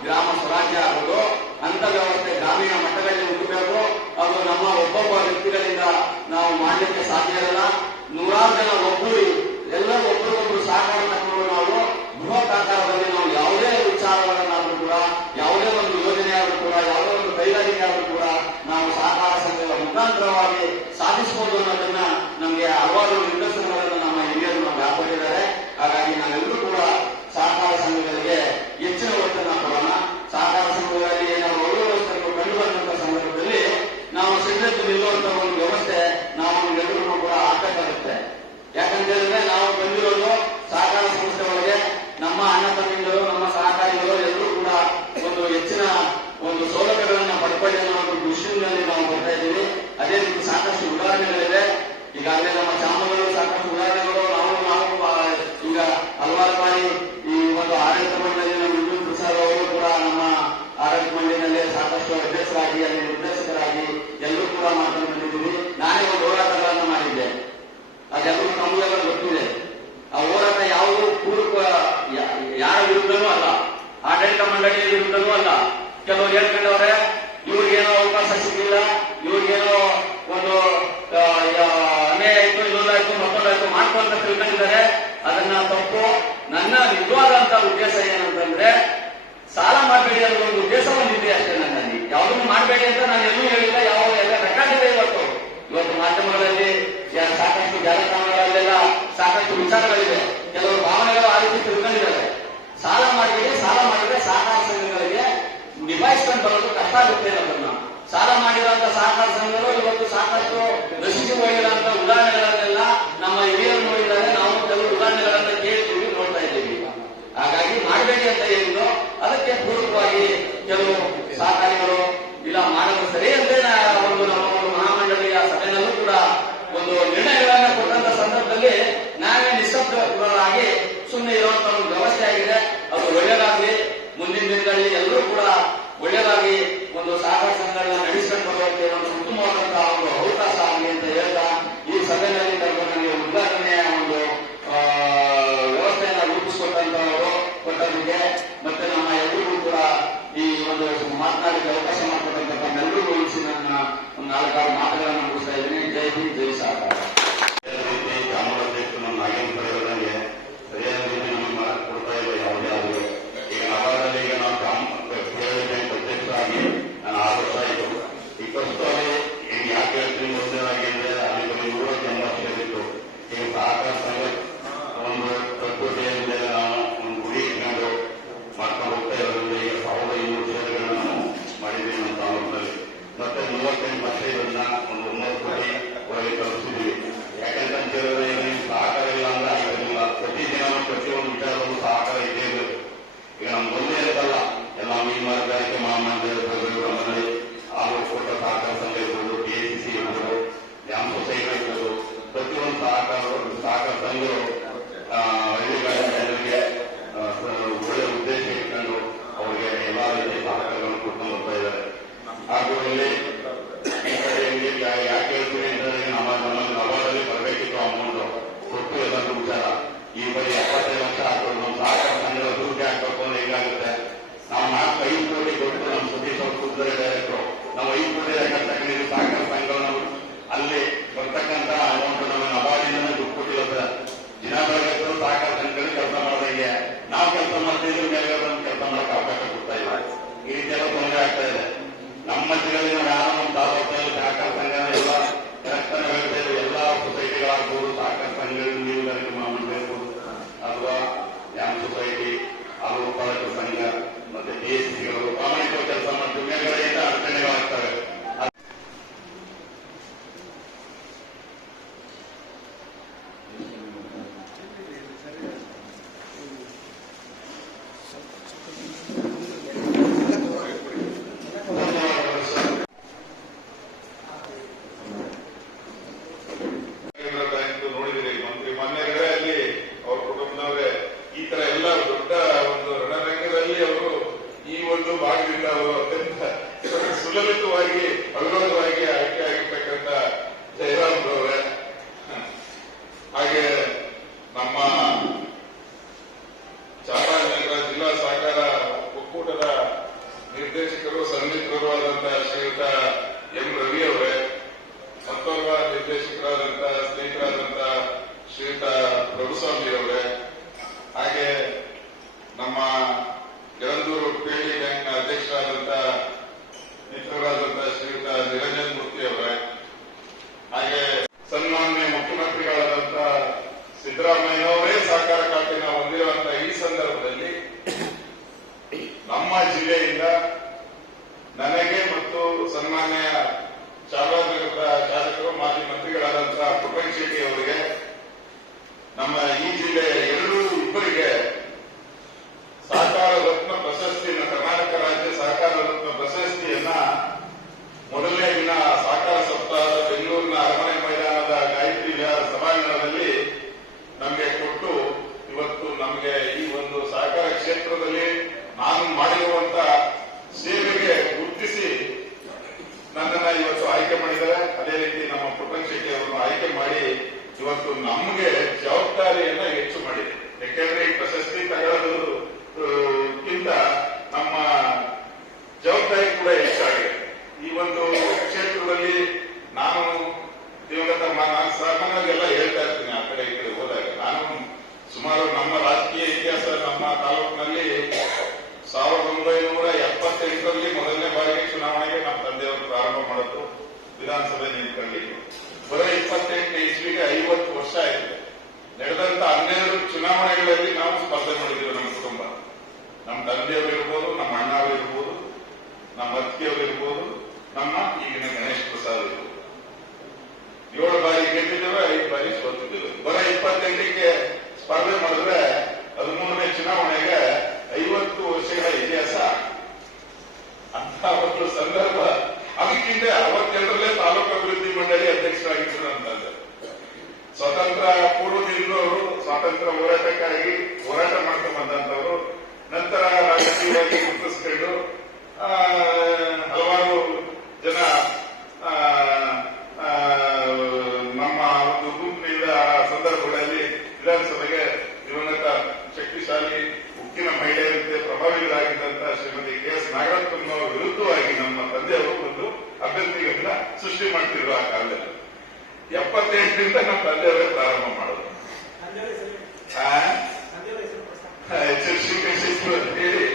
ಗ್ರಾಮ ಸ್ವರಾಜ್ಯ ಆಗೋದು. ಅಂತ ವ್ಯವಸ್ಥೆ ಗ್ರಾಮೀಣ ಮಟ್ಟದಲ್ಲಿ ಹುಟ್ಟಬೇಕು. ಅದು ನಮ್ಮ ಒಬ್ಬೊಬ್ಬ ವ್ಯಕ್ತಿಗಳಿಂದ ನಾವು ಮಾಡಲಿಕ್ಕೆ ಸಾಧ್ಯ ಇರಲ್ಲ. ನೂರಾರು ಜನ ಒಬ್ಬರು ಎಲ್ಲರೂ ಒಬ್ಬರಿಗೊಬ್ಬರು ಸಹಕಾರ ತಗೊಂಡು ನಾವು ಬೃಹತ್ ಆಕಾರದಲ್ಲಿ ನಾವು ಯಾವುದೇ ವಿಚಾರಗಳನ್ನಾದ್ರೂ ಕೂಡ, ಯಾವುದೇ ಒಂದು ಯೋಜನೆ ಆದ್ರೂ ಕೂಡ, ಯಾವುದೇ ಒಂದು ಕೈಗಾರಿಕೆ ಆದ್ರೂ ಕೂಡ ನಾವು ಸಹಕಾರ ಸಂಘಗಳ ಮುಖಾಂತರವಾಗಿ ಸಾಧಿಸಬಹುದು ಅನ್ನೋದನ್ನ ನಮಗೆ ಹಲವಾರು ನಿದರ್ಶನಗಳನ್ನು ನಮ್ಮ ಹಿರಿಯರು ನಮ್ಗೆ ಹಾಕೊಂಡಿದ್ದಾರೆ. ಹಾಗಾಗಿ ನಾವೆಲ್ಲರೂ ಕೂಡ ಸಹಕಾರ ಸಂಘಗಳಿಗೆ ಹೆಚ್ಚಿನ ಒತ್ತನ್ನು ಕೊಡೋಣ. ಸಹಕಾರ ಸಂಘಗಳಲ್ಲಿ ಏನಾದ್ರು ಒಳ್ಳೆ ವ್ಯವಸ್ಥೆಗಳು ಕಂಡು ಬಂದಂತ ಸಂದರ್ಭದಲ್ಲಿ ನಾವು ಸಿದ್ಧತೆ ನಿಲ್ಲುವಂತ ಒಂದು ವ್ಯವಸ್ಥೆ ನಾವು ಎಲ್ಲರಿಗೂ ಕೂಡ ಆಗ್ಬೇಕಾಗುತ್ತೆ. ಯಾಕಂತ ಹೇಳಿದ್ರೆ ನಾವು ಬಂದಿರೋದು ಸಹಕಾರ ಸಂಸ್ಥೆ ಒಳಗೆ ನಮ್ಮ ಅಣ್ಣ ತಮ್ಮಿಂದರು, ನಮ್ಮ ಸಹಕಾರಿಗಳು ಎಲ್ಲರೂ ಕೂಡ ಒಂದು ಹೆಚ್ಚಿನ ಒಂದು ಸೌಲಭ್ಯಗಳನ್ನ ಪಡ್ಕೊಳ್ಳಿ ಅನ್ನೋ ಒಂದು ದೃಷ್ಟಿಯಲ್ಲಿ ನಾವು ಬರ್ತಾ ಇದ್ದೀವಿ. ಅದೇ ರೀತಿ ಸಾಕಷ್ಟು ಉದಾಹರಣೆಗಳಿವೆ. ಈಗಾಗಲೇ ನಮ್ಮ ಚಾಮರಾಜನಗರ ಸಾಕಷ್ಟು ಉದಾಹರಣೆಗಳು ನಾವು ಈಗ ಹಲವಾರು ಬಾರಿ ಈ ಒಂದು ಆಡಳಿತ ಮಂಡಳಿನ ವಿದ್ಯುತ್ ಪ್ರಸಾದ್ ಅವರು ಕೂಡ ನಮ್ಮ ಆಡಳಿತ ಮಂಡಳಿನಲ್ಲಿ ಸಾಕಷ್ಟು ಅಧ್ಯಕ್ಷರಾಗಿ ಅಲ್ಲಿ ನಿರ್ದೇಶಕರಾಗಿ ಎಲ್ಲರೂ ಕೂಡ ಮಾಡ್ಕೊಂಡು ಬಂದಿದ್ದೀವಿ. ನಾನೇ ಒಂದು ಹೋರಾಟಗಳನ್ನು ಮಾಡಿದ್ದೆ, ಅದೆಲ್ಲರೂ ನಮಗೆಲ್ಲ ಗೊತ್ತಿದೆ. ಆ ಹೋರಾಟ ಯಾವುದೂ ಪೂರ್ವ ಯಾರ ವಿರುದ್ಧನೂ ಅಲ್ಲ, ಆಡಳಿತ ಮಂಡಳಿಯ ವಿರುದ್ಧನೂ ಅಲ್ಲ. ಕೆಲವರು ಹೇಳ್ಕೊಂಡವ್ರೆ ಇವ್ರಿಗೇನೋ ಅವಕಾಶ ಸಿಗಲಿಲ್ಲ, ಇವ್ರಿಗೇನೋ ಒಂದು ಅನ್ಯಾಯ ಆಯ್ತು, ಇನ್ನೊಂದಾಯ್ತು, ಮತ್ತೊಂದಾಯ್ತು ಮಾಡ್ಕೊಂತ ತಿಳ್ಕೊಂಡಿದ್ದಾರೆ. ಅದನ್ನ ತಪ್ಪು. ನನ್ನ ನಿಜವಾದಂತ ಉದ್ದೇಶ ಏನಂತಂದ್ರೆ ಸಾಲ ಮಾಡಬೇಡಿ ಅನ್ನೋ ಒಂದು ಉದ್ದೇಶ ಒಂದಿದೆ ಅಷ್ಟೇ. ನನ್ನಲ್ಲಿ ಯಾವುದನ್ನು ಮಾಡಬೇಡಿ ಅಂತ ನಾನು ಎಲ್ಲೂ ಹೇಳಿಲ್ಲ. ಎಲ್ಲ ರೆಕಾರ್ಡ್ ಇದೆ. ಇವತ್ತು ಮಾಧ್ಯಮಗಳಲ್ಲಿ ಸಾಕಷ್ಟು ಜಾಲತಾಣಗಳಲ್ಲೆಲ್ಲ ಸಾಕಷ್ಟು ವಿಚಾರಗಳಿವೆ. ಕೆಲವರು ಭಾವನೆಗಳು ಆ ರೀತಿ ತಿಳ್ಕೊಂಡಿದ್ದಾರೆ. ಸಾಲ ಮಾಡಬೇಡಿ, ಸಾಲ ಮಾಡಿದ್ರೆ ಸಹಕಾರ ಸಂಘಗಳಿಗೆ ನಿಭಾಯಿಸ್ಕೊಂಡು ಬರೋದು ಕಷ್ಟ ಆಗುತ್ತೆ ಅನ್ನೋದನ್ನ. ಸಾಲ ಮಾಡಿರುವಂತ ಸಹಕಾರ ಸಂಘಗಳು ಇವತ್ತು ಸಾಕಷ್ಟು ನಶಿಸಿ ಹೋಗಿರುವಂತ ಉದಾಹರಣೆಗಳನ್ನೆಲ್ಲ ನಮ್ಮ ಹಿರಿಯರು ನೋಡಿದ್ದಾರೆ. ನಾವು ಕೆಲವು ಉದಾಹರಣೆಗಳನ್ನ ಕೇಳ್ತೀವಿ, ನೋಡ್ತಾ ಇದ್ದೀವಿ. ಹಾಗಾಗಿ ಮಾಡಬೇಡಿ ಅಂತ ಹೇಳಿದ್ರು. ಅದಕ್ಕೆ ಪೂರಕವಾಗಿ ಕೆಲವು ಸಹಕಾರಿಗಳು ಇಲ್ಲ ಮಾಡಲು ಸರಿ ಅಂತ ಒಂದು ನಮ್ಮ ಒಂದು ಮಹಾಮಂಡಳಿಯ ಸಭೆಯಲ್ಲೂ ಕೂಡ ಒಂದು ನಿರ್ಣಯಗಳನ್ನ ಕೊಟ್ಟಂತ ಸಂದರ್ಭದಲ್ಲಿ ನಾವೇ ನಿಶ್ಶಬ್ದರಾಗಿ ಸುಮ್ಮನೆ ಇರುವಂತ ಒಂದು ವ್ಯವಸ್ಥೆ ಆಗಿದೆ. ಅದು ಒಳ್ಳೆಯದಾಗಲಿ. ಮುಂದಿನ ದಿನಗಳಲ್ಲಿ ಎಲ್ಲರೂ ಕೂಡ ಒಳ್ಳೆಯದಾಗಿ ಒಂದು ಸಹಕಾರ ಸಂಘಗಳನ್ನ ನಡೆಸಿಕೊಂಡು ಬರೋದಕ್ಕೆ ಒಂದು ಉತ್ತಮವಾದಂತಹ ಒಂದು ಅವಕಾಶ ಆಗಲಿ ಅಂತ ಹೇಳ್ತಾ ಈ ಸಭೆಯಲ್ಲಿ ನನಗೆ ಉದ್ಘಾಟನೆಯ ಒಂದು ವ್ಯವಸ್ಥೆಯನ್ನ ರೂಪಿಸಿಕೊಟ್ಟಂತವರು ಕೊಟ್ಟವರಿಗೆ ಮತ್ತೆ ನಮ್ಮ ಎಲ್ಲರಿಗೂ ಕೂಡ ಈ ಒಂದು ಮಾತನಾಡಲಿಕ್ಕೆ ಅವಕಾಶ ಮಾಡಿಕೊಟ್ಟಂತ ತಮ್ಮೆಲ್ಲರಿಗೂ ವಹಿಸಿ ನನ್ನ ಒಂದು 4-6 ಮಾತುಗಳನ್ನು ಮುಗಿಸ್ತಾ ಇದ್ದೀನಿ. ಜೈ ಹಿಂದ್, ಜೈ ಸಹಕಾರ. ಚಾಮರಾಜೇಶ್ವರ ನಾಗೇಂದ್ರಗಳಿಗೆ ಸರಿಯಾದ ರೀತಿ ನಮಗೆ ಕೊಡ್ತಾ ಇಲ್ಲ ಯಾವುದೇ ಆಗಲಿ. ಈಗ ನಗರದಲ್ಲಿ ಈಗ ನಾವು ಅಧ್ಯಕ್ಷರಾಗಿ ನಾನು 6 ವರ್ಷ ಆಯಿತು. ಈ ಪ್ರಸ್ತುತವಾಗಿ ಈಗ ಯಾಕೆ ಹೇಳ್ತೀನಿ ಮೊದಲಾಗಿ ಅಂದ್ರೆ ಅಲ್ಲಿ ಬರೀ 100 ವರ್ಷಗಳಿತ್ತು. ಈಗ ಸಹಕಾರ ಸಂಘ ಒಂದು ಪ್ರಕೃತಿಯಿಂದ ನಾವು ಒಂದು ಗುಡಿ ಇಟ್ಕೊಂಡು ಮಾಡ್ಕೊಂಡು ಹೋಗ್ತಾ ಇರೋದ್ರಿಂದ ಈಗ 1200 ಷೇರುಗಳನ್ನು ನಾವು ಮಾಡಿದ್ದೀವಿ ನಮ್ಮ ತಾಲೂಕಿನಲ್ಲಿ. ಮತ್ತೆ 38 ವರ್ಷಗಳನ್ನ ಒಂದು 9 ಕೋಟಿ ಒಳಗೆ ತಲುಪಿಸಿದ್ದೀವಿ. ಯಾಕಂತ ಹೇಳಿದ್ರೆ ಈಗ ನೀವು ಸಹಕಾರ ಇಲ್ಲ ಅಂದ್ರೆ ಆಗಿರಲಿಲ್ಲ. ಪ್ರತಿದಿನ ಪ್ರತಿಯೊಂದು ವಿಚಾರವನ್ನು ಸಹಕಾರ ಇದೇ ಇರಬೇಕು. ಈಗ ನಮ್ಮ ಮೊದಲೇ ಸುಲಲಿತವಾಗಿ ಅವಿರೋಧವಾಗಿ ಆಯ್ಕೆ ಆಗಿರ್ತಕ್ಕಂಥ ಜಯರಾಮ್ ಅವರೇ, ಹಾಗೆ ನಮ್ಮ ಚಾಮರಾಜನಗರ ಜಿಲ್ಲಾ ಸಹಕಾರ ಒಕ್ಕೂಟದ ನಿರ್ದೇಶಕರು ಸನ್ಮಿತ್ರರು ಆದಂತಹ ಶ್ರೀಯುತ ಎಂ ರವಿ ಅವರೇ, ಮತ್ತೋರ್ವ ನಿರ್ದೇಶಕರಾದಂತಹ ಸ್ನೇಹಿತರಾದಂತಹ ಶ್ರೀಯುತ ಪ್ರಭುಸ್ವಾಮಿ ಅವರೇ, ಹಾಗೆ ನಮ್ಮ ಯಳಂದೂರು ಪೇಳಿ ಬ್ಯಾಂಕ್ನ ಅಧ್ಯಕ್ಷರಾದಂತಹ ಮಿತ್ರರಾದಂತಹ ಶ್ರೀಯುತ ನಿರಂಜನ್ ಮೂರ್ತಿ ಅವರೇ, ಹಾಗೆ ಸನ್ಮಾನ್ಯ ಮುಖ್ಯಮಂತ್ರಿಗಳಾದಂತಹ ಸಿದ್ದರಾಮಯ್ಯನವರೇ ಸಹಕಾರ ಖಾತೆನ ಹೊಂದಿರುವಂತಹ ಈ ಸಂದರ್ಭದಲ್ಲಿ ನಮ್ಮ ಜಿಲ್ಲೆಯಿಂದ ನನಗೆ ಮತ್ತು ಸನ್ಮಾನ್ಯ ಚಾಮರಾಜನಗರದ ಶಾಸಕರು ಮಾಜಿ ಮಂತ್ರಿಗಳಾದಂತಹ ಪುಟ್ಟಣ್ಣ ಶೆಟ್ಟಿ ಅವರಿಗೆ, ನಮ್ಮ ಈ ಜಿಲ್ಲೆಯ ಇಬ್ಬರಿಗೆ ಸಹಕಾರ ರತ್ನ ಪ್ರಶಸ್ತಿಯನ್ನು, ಕರ್ನಾಟಕ ರಾಜ್ಯ ಸಹಕಾರ ರತ್ನ ಪ್ರಶಸ್ತಿಯನ್ನ ಮೊದಲನೇ ದಿನ ಸಹಕಾರ ಸಪ್ತಾಹದ ಬೆಂಗಳೂರಿನ ಅರಮನೆ ಮೈದಾನದ ಗಾಯತ್ರಿ ವಿಹಾರ ಸಭಾಂಗಣದಲ್ಲಿ ನಮಗೆ ಕೊಟ್ಟು, ಇವತ್ತು ನಮಗೆ ಈ ಒಂದು ಸಹಕಾರ ಕ್ಷೇತ್ರದಲ್ಲಿ ನಾನು ಮಾಡಿರುವಂತಹ ಸೇವೆಗೆ ಗುರುತಿಸಿ ನನ್ನನ್ನ ಇವತ್ತು ಆಯ್ಕೆ ಮಾಡಿದ್ದಾರೆ. ಅದೇ ರೀತಿ ನಮ್ಮ ಪುಟ್ಟಣ್ಣ ಶೆಟ್ಟಿ ಅವರನ್ನು ಆಯ್ಕೆ ಮಾಡಿ ಇವತ್ತು ನಮಗೆ ಜವಾಬ್ದಾರಿಯನ್ನ ಹೆಚ್ಚು ಮಾಡಿದೆ. ಯಾಕೆಂದ್ರೆ ಈ ಪ್ರಶಸ್ತಿ ತಗೊಳ್ಳೋದಕ್ಕಿಂತ ನಮ್ಮ ಜವಾಬ್ದಾರಿ ಕೂಡ ಹೆಚ್ಚಾಗಿದೆ. ಈ ಒಂದು ಕ್ಷೇತ್ರದಲ್ಲಿ ನಾನು ಸಾಮಾನ್ಯವಾಗೆಲ್ಲ ಹೇಳ್ತಾ ಇರ್ತೀನಿ, ಆ ಕಡೆ ಈ ಕಡೆ ಹೋದಾಗ ನಾನು ಸುಮಾರು ನಮ್ಮ ರಾಜಕೀಯ ಇತಿಹಾಸ ನಮ್ಮ ತಾಲೂಕಿನಲ್ಲಿ 1978ರಲ್ಲಿ ಮೊದಲನೇ ಬಾರಿಗೆ ಚುನಾವಣೆಗೆ ನಮ್ಮ ತಂದೆಯವರು ಪ್ರಾರಂಭ ಮಾಡಿದ್ರು. ವಿಧಾನಸಭೆ ನಿಂತ್ಕೊಳ್ಳಿಕ್ಕೆ ಬರೋ 28ನೇ ಇಸ್ವಿಗೆ 50 ವರ್ಷ ಆಯಿತು. ನಡೆದಂತ 12 ಚುನಾವಣೆಗಳಲ್ಲಿ ನಾವು ಸ್ಪರ್ಧೆ ಮಾಡಿದ್ದೀವಿ. ನಮ್ಮ ಕುಟುಂಬ, ನಮ್ಮ ತಂದೆಯವರು ಇರ್ಬೋದು, ನಮ್ಮ ಅಣ್ಣವರು ಇರ್ಬೋದು, ನಮ್ಮ ಅತ್ತಿಗೆಯವರು ಇರ್ಬೋದು, ನಮ್ಮ ಈಗಿನ ಗಣೇಶ್ ಪ್ರಸಾದ್ ಇರ್ಬೋದು. 7 ಬಾರಿ ಗೆದ್ದಿದ್ದೇವೆ, 5 ಬಾರಿ ಸೋತಿದ್ದೇವೆ. ಬರೋ 28ಕ್ಕೆ ಸ್ಪರ್ಧೆ ಮಾಡಿದ್ರೆ 13ನೇ ಚುನಾವಣೆಗೆ 50 ವರ್ಷಗಳ ಇತಿಹಾಸ ಅಂತ ಒಂದು ಸಂದರ್ಭ. ಅದಕ್ಕಿಂತ 62ರಲ್ಲೇ ತಾಲೂಕು ಅಭಿವೃದ್ಧಿ ಮಂಡಳಿ ಅಧ್ಯಕ್ಷರಾಗಿದ್ದರು ಅಂತಂದ್ರೆ ಸ್ವತಂತ್ರ ಪೂರ್ವದಿಂದಲೂ ಅವರು ಸ್ವಾತಂತ್ರ್ಯ ಹೋರಾಟಕ್ಕಾಗಿ ಹೋರಾಟ ಮಾಡ್ಕೊಂಡು ಬಂದಂತವರು. ನಂತರ ರಾಜಕೀಯವಾಗಿ ಗುರುತಿಸಿಕೊಂಡು ಹಲವಾರು ಜನ ನಮ್ಮ ಒಂದು ಗುಂಪಿನಿಂದ ಆ ಸಂದರ್ಭಗಳಲ್ಲಿ ವಿಧಾನಸಭೆಗೆ ದಿವಂಗತ ಶಕ್ತಿಶಾಲಿ ಉಕ್ಕಿನ ಮಹಿಳೆಯರಂತೆ ಪ್ರಭಾವಿಗಳಾಗಿದ್ದಂತಹ ಶ್ರೀಮತಿ ಕೆ.ಎಸ್. ನಾಗರತ್ನವರ ವಿರುದ್ಧವಾಗಿ ನಮ್ಮ ತಂದೆಯವರು ಒಂದು ಅಭ್ಯರ್ಥಿಗಳನ್ನ ಸೃಷ್ಟಿ ಮಾಡ್ತಿದ್ರು. ಆ ಕಾಲದಲ್ಲಿ 78ರಿಂದ ನಮ್ಮ ತಂದೆಯವರೇ ಪ್ರಾರಂಭ ಮಾಡೋದು. ಶಿವಕೇಶ್ವರ ಅಂತ ಹೇಳಿ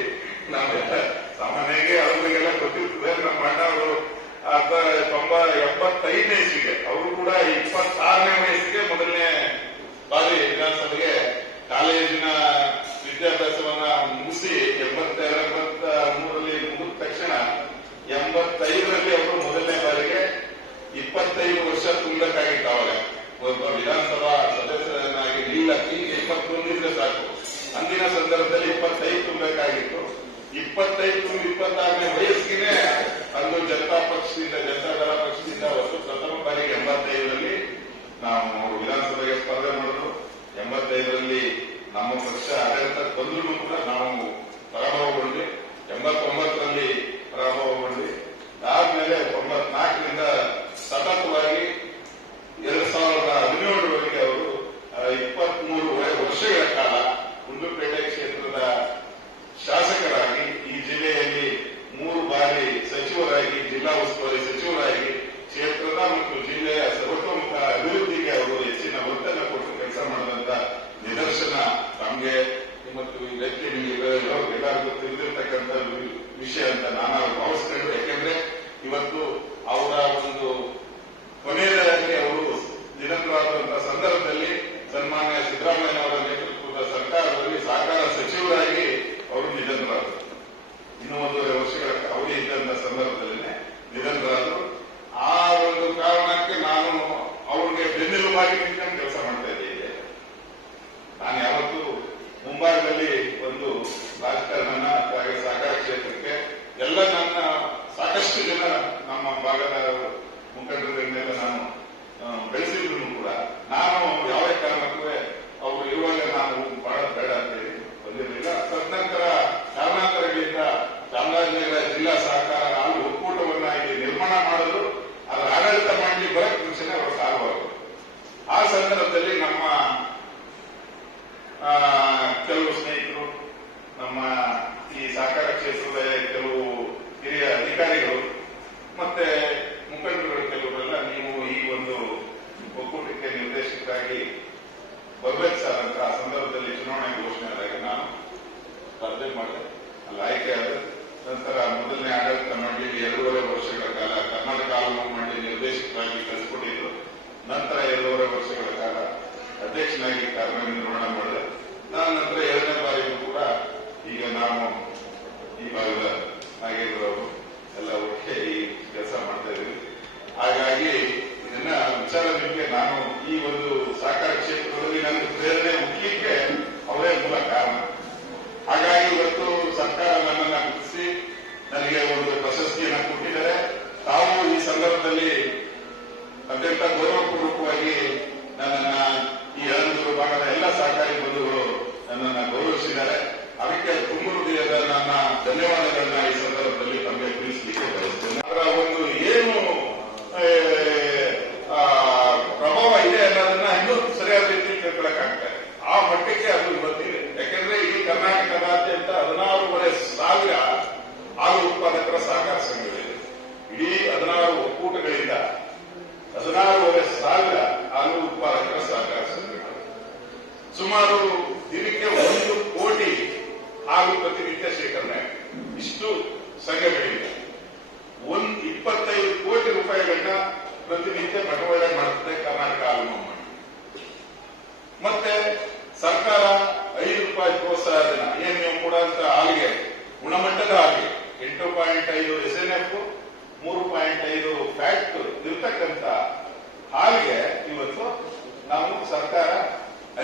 ನಾವೆಲ್ಲ ಸಾಮಾನ್ಯವಾಗಿ ಅವರಿಗೆಲ್ಲ ಗೊತ್ತಿರ್ತದೆ. ನಮ್ಮ ಅಣ್ಣವರು 75ನೇ ಇಸ್ವಿಗೆ, ಅವರು ಕೂಡ 26ನೇ ವಯಸ್ಸಿಗೆ ಮೊದಲನೇ ಬಾರಿ ವಿಧಾನಸಭೆಗೆ ಕಾಲೇಜಿನ ವಿದ್ಯಾಭ್ಯಾಸವನ್ನ ಮುಗಿಸಿ 83ರಲ್ಲಿ ಮುಗಿದ ತಕ್ಷಣ 85ರಲ್ಲಿ ಅವರು ಮೊದಲನೇ ಬಾರಿಗೆ 25 ವರ್ಷ ತುಂಬಬೇಕಾಗಿತ್ತು. ಅವಾಗ ಒಬ್ಬ ವಿಧಾನಸಭಾ ಸದಸ್ಯರನ್ನಾಗಿ ನಿಲ್ಲಕ್ಕೆ 21 ಇದ್ರೆ ಸಾಕು. ಅಂದಿನ ಸಂದರ್ಭದಲ್ಲಿ 25 ತುಂಬಬೇಕಾಗಿತ್ತು. 25 ತುಂಬ 26ನೇ ವಯಸ್ಸಿಗೆ ಅಂದು ಜನತಾ ದಳ ಪಕ್ಷದಿಂದ ಹೊಸ ಪ್ರಥಮ ಬಾರಿಗೆ 85ರಲ್ಲಿ ನಾವು ವಿಧಾನಸಭೆಗೆ ಸ್ಪರ್ಧೆ ಮಾಡಿದ್ರು. 85ರಲ್ಲಿ ನಮ್ಮ ಪಕ್ಷ ಆಡಳಿತ ಬಂದರೂ ಕೂಡ ನಾವು ಪರಾಭವಗೊಂಡ್ವಿ. 89ರಲ್ಲಿ ಪರಾಭವಗೊಂಡ್ವಿ. ಆದ್ಮೇಲೆ 94ರಿಂದ ಸತತವಾಗಿ 2017ರವರೆಗೆ ಅವರು 23 ವರ್ಷಗಳ ಕಾಲ ಗುಂಡ್ಲುಪೇಟೆ ಕ್ಷೇತ್ರದ ಶಾಸಕರಾಗಿ, ಈ ಜಿಲ್ಲೆಯಲ್ಲಿ 3 ಬಾರಿ ಸಚಿವರಾಗಿ, ಜಿಲ್ಲಾ ಉಸ್ತುವಾರಿ ಸಚಿವರಾಗಿ ಕ್ಷೇತ್ರದ ಮತ್ತು ಜಿಲ್ಲೆಯ ಸರ್ವತೋಮುಖ ಅಭಿವೃದ್ಧಿಗೆ ಅವರು ಹೆಚ್ಚಿನ ಒತ್ತನ್ನು ಕೊಟ್ಟು ಕೆಲಸ ಮಾಡಿದಂತ ನಿದರ್ಶನ ನಮಗೆ ಮತ್ತು ಇದಕ್ಕೆ ಎಲ್ಲರಿಗೂ ತಿಳಿದಿರ್ತಕ್ಕಂಥ ವಿಷಯ ಅಂತ ನಾನು ಭಾವಿಸ್ತೇನೆ. ಯಾಕೆಂದ್ರೆ ಇವತ್ತು ಅವರ ಒಂದು ಕೊನೆಯದಾಗಿ ಅವರು ನಿರಂತರವಾದಂತಹ ಸಂದರ್ಭದಲ್ಲಿ ಸನ್ಮಾನ್ಯ ಸಿದ್ದರಾಮಯ್ಯ ಅವರ ನೇತೃತ್ವದ ಸರ್ಕಾರದಲ್ಲಿ ಸಹಕಾರ ಸಚಿವರಾಗಿ ಅವರು ನಿಧನರಾದರು. ಇನ್ನು 1.5 ವರ್ಷಗಳ ಅವಧಿ ಇದ್ದಂತಹ ಸಂದರ್ಭದಲ್ಲೇ ನಿಧನರಾದರು. ಆ ಒಂದು ಕಾರಣಕ್ಕೆ ನಾನು ಅವ್ರಿಗೆ ಬೆನ್ನೆಲುಬಾಗಿ ನಿಂತ್ಕೊಂಡು ಕೆಲಸ ಮಾಡ್ತಾ ಇದ್ದೆ. ನಾನು ಯಾವತ್ತೂ ಮುಂಭಾಗದಲ್ಲಿ ಒಂದು ರಾಜಕಾರಣನ ಸಹಕಾರ ಕ್ಷೇತ್ರಕ್ಕೆ ಎಲ್ಲ ನನ್ನ ಸಾಕಷ್ಟು ಜನ ನಮ್ಮ ಭಾಗದ ಮುಖಂಡರಿಂದ ನಾನು ಬೆಳೆಸಿದ್ರು ಕೂಡ ನಾನು ಯಾವ ಕಾರಣಕ್ಕೂ ಅವರು ಇರುವಾಗ ನಾನು ಬಹಳ ಬೇಡ ಅಂತೇಳಿ ಬಂದಿರಲಿಲ್ಲ. ತದನಂತರ ಕಾರಣಾಂತರಗಳಿಂದ ಚಾಮರಾಜನಗರ ಜಿಲ್ಲಾ ಸಹಕಾರ ಹಾಲು ಒಕ್ಕೂಟವನ್ನ ನಂತರ ಮೊದಲನೇ ಆಡಳಿತ ಮಂಡಳಿ 2.5 ವರ್ಷಗಳ ಕಾಲ ಕರ್ನಾಟಕ ಹಾಲು ಮಂಡಳಿ ನಿರ್ದೇಶಕರಾಗಿ ಕಳಿಸಿಕೊಟ್ಟಿದ್ರು. ನಂತರ 2.5 ವರ್ಷಗಳ ಕಾಲ ಅಧ್ಯಕ್ಷನಾಗಿ ಕಾರ್ಯನಿರ್ವಹಣೆ ಮಾಡಿದೆ. ನಾನು ನಂತರ 2ನೇ ಬಾರಿಗೂ ಕೂಡ ಈಗ ನಾವು ಈ ಭಾಗದ ನಾಗೇಂದ್ರವರು ಎಲ್ಲ ಒಟ್ಟಿಗೆ ಈ ಕೆಲಸ ಮಾಡ್ತಾ ಇದ್ದೀವಿ. ಹಾಗಾಗಿ ಇದನ್ನ ವಿಚಾರ ನಿಮಗೆ ನಾನು ಈ ಒಂದು ಸಹಕಾರ ಕ್ಷೇತ್ರದಲ್ಲಿ ನನಗೆ ಪ್ರೇರಣೆ ಹುಟ್ಟಲಿಕ್ಕೆ ಅವರೇ ಮೂಲ ಕಾರಣ. ಹಾಗಾಗಿ ಇವತ್ತು ಸರ್ಕಾರ ನನ್ನನ್ನು ಗುರುತಿಸಿ ನನಗೆ ಒಂದು ಪ್ರಶಸ್ತಿಯನ್ನು ಕೊಟ್ಟಿದ್ದಾರೆ. ತಾವು ಈ ಸಂದರ್ಭದಲ್ಲಿ ಅತ್ಯಂತ ಗೌರವಪೂರ್ವಕವಾಗಿ ನನ್ನನ್ನ ಈ ಯಳಂದೂರು ಭಾಗದ ಎಲ್ಲ ಸಹಕಾರಿ ಬಂಧುಗಳು ನನ್ನನ್ನು ಗೌರವಿಸಿದ್ದಾರೆ. ಅದಕ್ಕೆ ತುಂಬ ಹೃದಯದ ನನ್ನ ಧನ್ಯವಾದಗಳನ್ನ ಈ ಸಂದರ್ಭದಲ್ಲಿ ತಮಗೆ ತಿಳಿಸಲಿಕ್ಕೆ ಬಯಸ್ತೇನೆ. ಅದರ ಒಂದು ಏನು ಪ್ರಭಾವ ಇದೆ ಅನ್ನೋದನ್ನ ಇನ್ನೂ ಸರಿಯಾದ ರೀತಿಯಲ್ಲಿ ತಿಳ್ಕೊಳ್ಳಕ್ಕಾಗ್ತಾರೆ. ಆ ಮಟ್ಟಕ್ಕೆ ಅದು ಇವತ್ತಿದೆ. ಯಾಕೆಂದ್ರೆ ಇಡೀ ಕರ್ನಾಟಕದಾದ್ಯಂತ 16,500 ಹಾಲು ಉತ್ಪಾದಕರ ಸಹಕಾರ ಸಂಘಗಳಿವೆ. ಇಡೀ 16 ಒಕ್ಕೂಟಗಳಿಂದ 16,500 ಹಾಲು ಉತ್ಪಾದಕರ ಸಹಕಾರ ಸಂಘಗಳು. ಸುಮಾರು ದಿನಕ್ಕೆ 1 ಕೋಟಿ ಹಾಲು ಪ್ರತಿನಿತ್ಯ ಶೇಖರಣೆ. ಇಷ್ಟು ಸಂಘಗಳಿಂದ 25 ಕೋಟಿ ರೂಪಾಯಿಗಳನ್ನ ಪ್ರತಿನಿತ್ಯ ಬಂಡವಾಳ ಮಾಡುತ್ತದೆ ಕರ್ನಾಟಕ ಹಾಲು ಮಂಡಳಿ. ಮತ್ತೆ ಸರ್ಕಾರ 5 ರೂಪಾಯಿ ಪ್ರೋತ್ಸಾಹ ಧನ ಏನ್ ನೀವು ಕೊಡುವಂತ ಹಾಲಿಗೆ ಗುಣಮಟ್ಟದ ಹಾಲಿಗೆ 8.5 SNF 3.5 ಫ್ಯಾಕ್ಟ್ ಇರತಕ್ಕಂತ ಹಾಲಿಗೆ ಇವತ್ತು ನಾವು ಸರ್ಕಾರ